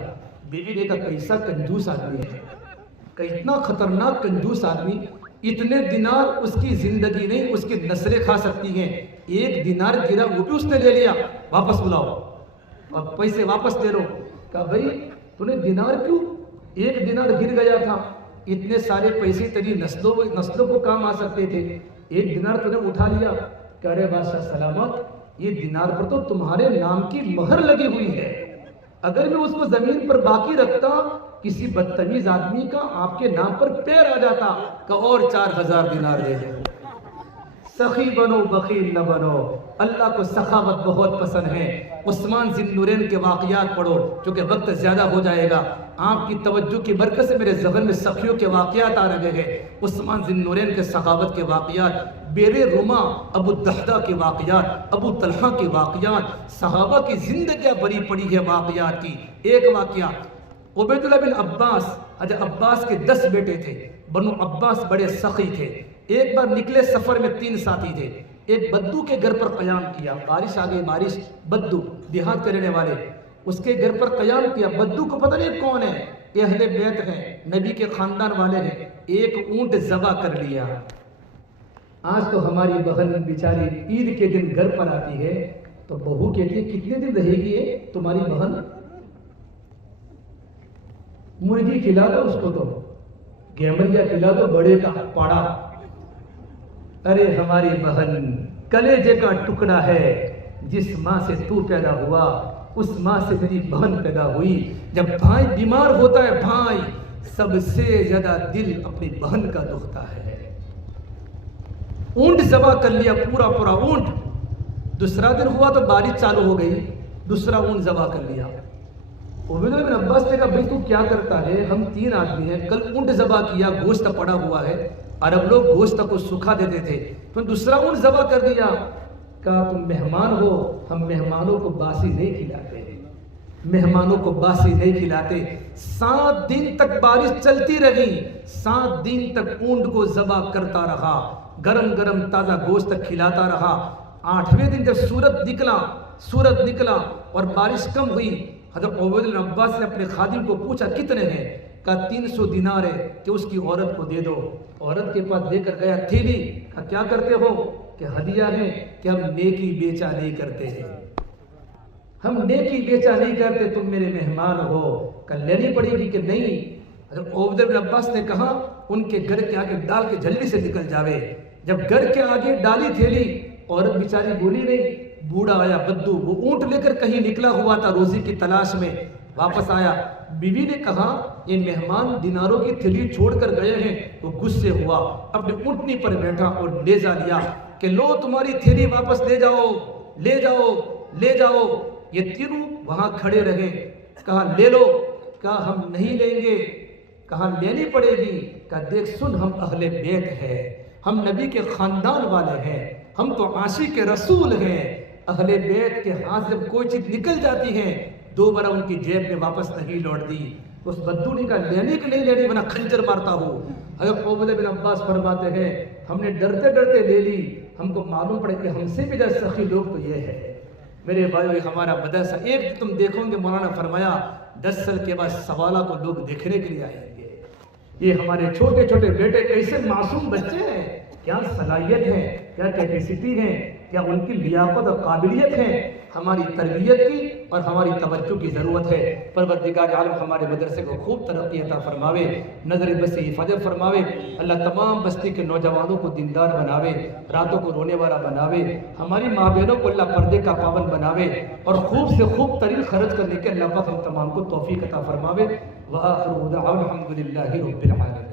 بیوی نے کہا کیسا کنجوس آدمی ہے، کتنا خطرناک کنجوس آدمی، اتنے دینار اس کی زندگی نہیں، اس کی نسلیں کھا سکتی ہیں، ایک دینار گرا وہ بھی اس نے لے لیا، واپس بلاؤ اور پیسے واپس دے لو۔ کہا بھائی تو نے دینار کیوں، ایک دینار گر گیا تھا، اتنے سارے پیسے تیری نسلوں کو کام آ سکتے تھے، ایک دینار تو نے اٹھا لیا۔ کہہ رہے بادشاہ سلامت یہ دینار پر تو تمہارے نام کی مہر لگی ہوئی ہے، اگر میں اس کو زمین پر باقی رکھتا کسی بدتمیز آدمی کا آپ کے نام پر پیر آ جاتا کہ اور 4000 دینار دے دے۔ سخی بنو بخیل نہ بنو، اللہ کو سخاوت بہت پسند ہے۔ عثمان ذی النورین کے واقعات پڑھو، چونکہ وقت زیادہ ہو جائے گا، آپ کی توجہ کی برکت سے میرے ذہن میں سخیوں کے واقعات آ رہے ہیں۔ عثمان ذی النورین کے سخاوت کے واقعات، بیر روما ابو الدحدہ کے واقعات، ابو طلحہ کے واقعات، صحابہ کی زندگیاں بری پڑی ہے واقعات کی۔ ایک واقعہ، عبیداللہ بن عباس، حضرت عباس کے 10 بیٹے تھے، بنو عباس بڑے سخی تھے۔ ایک بار نکلے سفر میں 3 ساتھی تھے، ایک بدو کے گھر پر قیام کیا، بارش آ گئی، بارش، بدو دیہات کے رہنے والے، اس کے گھر پر قیام کیا۔ بدو کو پتہ نہیں کون ہے، یہ اہل بیت ہیں، نبی کے خاندان والے ہیں، ایک اونٹ ذبح کر لیا۔ آج تو ہماری بہن بیچاری عید کے دن گھر پر آتی ہے تو بہو کہتی ہے کتنے دن رہے گی یہ تمہاری بہن؟ مرغی کھلا دو اس کو، تو گیمریا کھلا دو بڑے کا پاڑا۔ ارے ہماری بہن کلیجے کا ٹکڑا ہے، جس ماں سے تو پیدا ہوا اس ماں سے میری بہن پیدا ہوئی۔ جب بھائی بیمار ہوتا ہے، بھائی سب سے زیادہ دل اپنی بہن کا دکھتا ہے۔ اونٹ ذبح کر لیا، پورا اونٹ۔ دوسرا دن ہوا تو بارش چالو ہو گئی، دوسرا اونٹ ذبح کر لیا۔ عبیداللہ بن عباس نے کہا بھائی تو کیا کرتا ہے، ہم 3 آدمی ہیں، کل اونٹ ذبح کیا، گوشت پڑا ہوا ہے، عرب لوگ گوشت کو سکھا دیتے تھے، تو دوسرا اونٹ ذبح کر دیا۔ کہا تم مہمان ہو، ہم مہمانوں کو باسی نہیں کھلاتے، مہمانوں کو باسی نہیں کھلاتے۔ 7 دن تک بارش چلتی رہی، 7 دن تک اونٹ کو ذبح کرتا رہا، گرم گرم تازہ گوشت کھلاتا رہا۔ 8ویں دن جب سورج نکلا اور بارش کم ہوئی، حضرت عبیداللہ بن عباس نے اپنے خادم کو پوچھا کتنے ہیں؟ کہا 300 دینار ہے کہ اس کی عورت کو دے دو۔ عورت کے پاس دے کر گیا تھیلی، کہا کیا کرتے ہو؟ کہ ہدیہ ہے کہ ہم نیکی بیچا نہیں کرتے ہیں، ہم نیکی بیچا نہیں کرتے، تم میرے مہمان ہو، کل لینی پڑے گی کہ نہیں؟ حضرت عبیداللہ بن عباس نے کہا ان کے گھر کے آگے ڈال کے جلدی سے نکل جاوے۔ جب گھر کے آگے ڈالی تھیلی، عورت بیچاری بولی نہیں۔ بوڑھا آیا بدو، وہ اونٹ لے کر کہیں نکلا ہوا تھا روزی کی تلاش میں، واپس آیا۔ بیوی نے کہا یہ مہمان دیناروں کی تھیلی چھوڑ کر گئے ہیں۔ وہ غصے ہوا، اپنے اونٹنی پر بیٹھا اور نیزہ لیا کہ لو تمہاری تھیلی واپس لے جاؤ۔ لے جاؤ لے جاؤ. یہ تینوں وہاں کھڑے رہے. کہا لے لو. کہا ہم نہیں لیں گے. کہا لینی پڑے گی. کہا دیکھ سن ہم اہل بیت ہیں, ہم نبی کے خاندان والے ہیں, ہم تو عاشق رسول ہیں. اہل بیت کے ہاتھ جب کوئی چیز نکل جاتی ہے دوبارہ ان کی جیب میں واپس نہیں لوٹ دی. اس بدو نے کہا لینے کی نہیں لینی ورنہ خنجر مارتا ہوں. حضرت عبداللہ بن عباس فرماتے ہیں ہم نے ڈرتے ڈرتے لے لی. ہم کو معلوم پڑے کہ ہم سے بھی زیادہ سخی لوگ تو یہ ہے. میرے بھائیو ہمارا مدرسہ ایک تم دیکھو گے مولانا فرمایا 10 سال کے بعد سوالہ کو لوگ دیکھنے کے لیے آئیں گے. یہ ہمارے چھوٹے چھوٹے بیٹے کیسے معصوم بچے ہیں, کیا صلاحیت ہے, کیا کیپیسٹی ہے, کیا ان کی لیاقت اور قابلیت ہے. ہماری تربیت کی اور ہماری توجہ کی ضرورت ہے. پروردگار عالم ہمارے مدرسے کو خوب ترقی عطا فرماوے, نظر بس حفاظت فرماوے. اللہ تمام بستی کے نوجوانوں کو دیندار بناوے, راتوں کو رونے والا بناوے. ہماری ماں بہنوں کو اللہ پردے کا پابند بناوے اور خوب سے خوب ترین خرچ کرنے کے اللہ پاک ہم تمام کو توفیق عطا فرماوے. وآخر دعوانا الحمد للہ رب العالمین.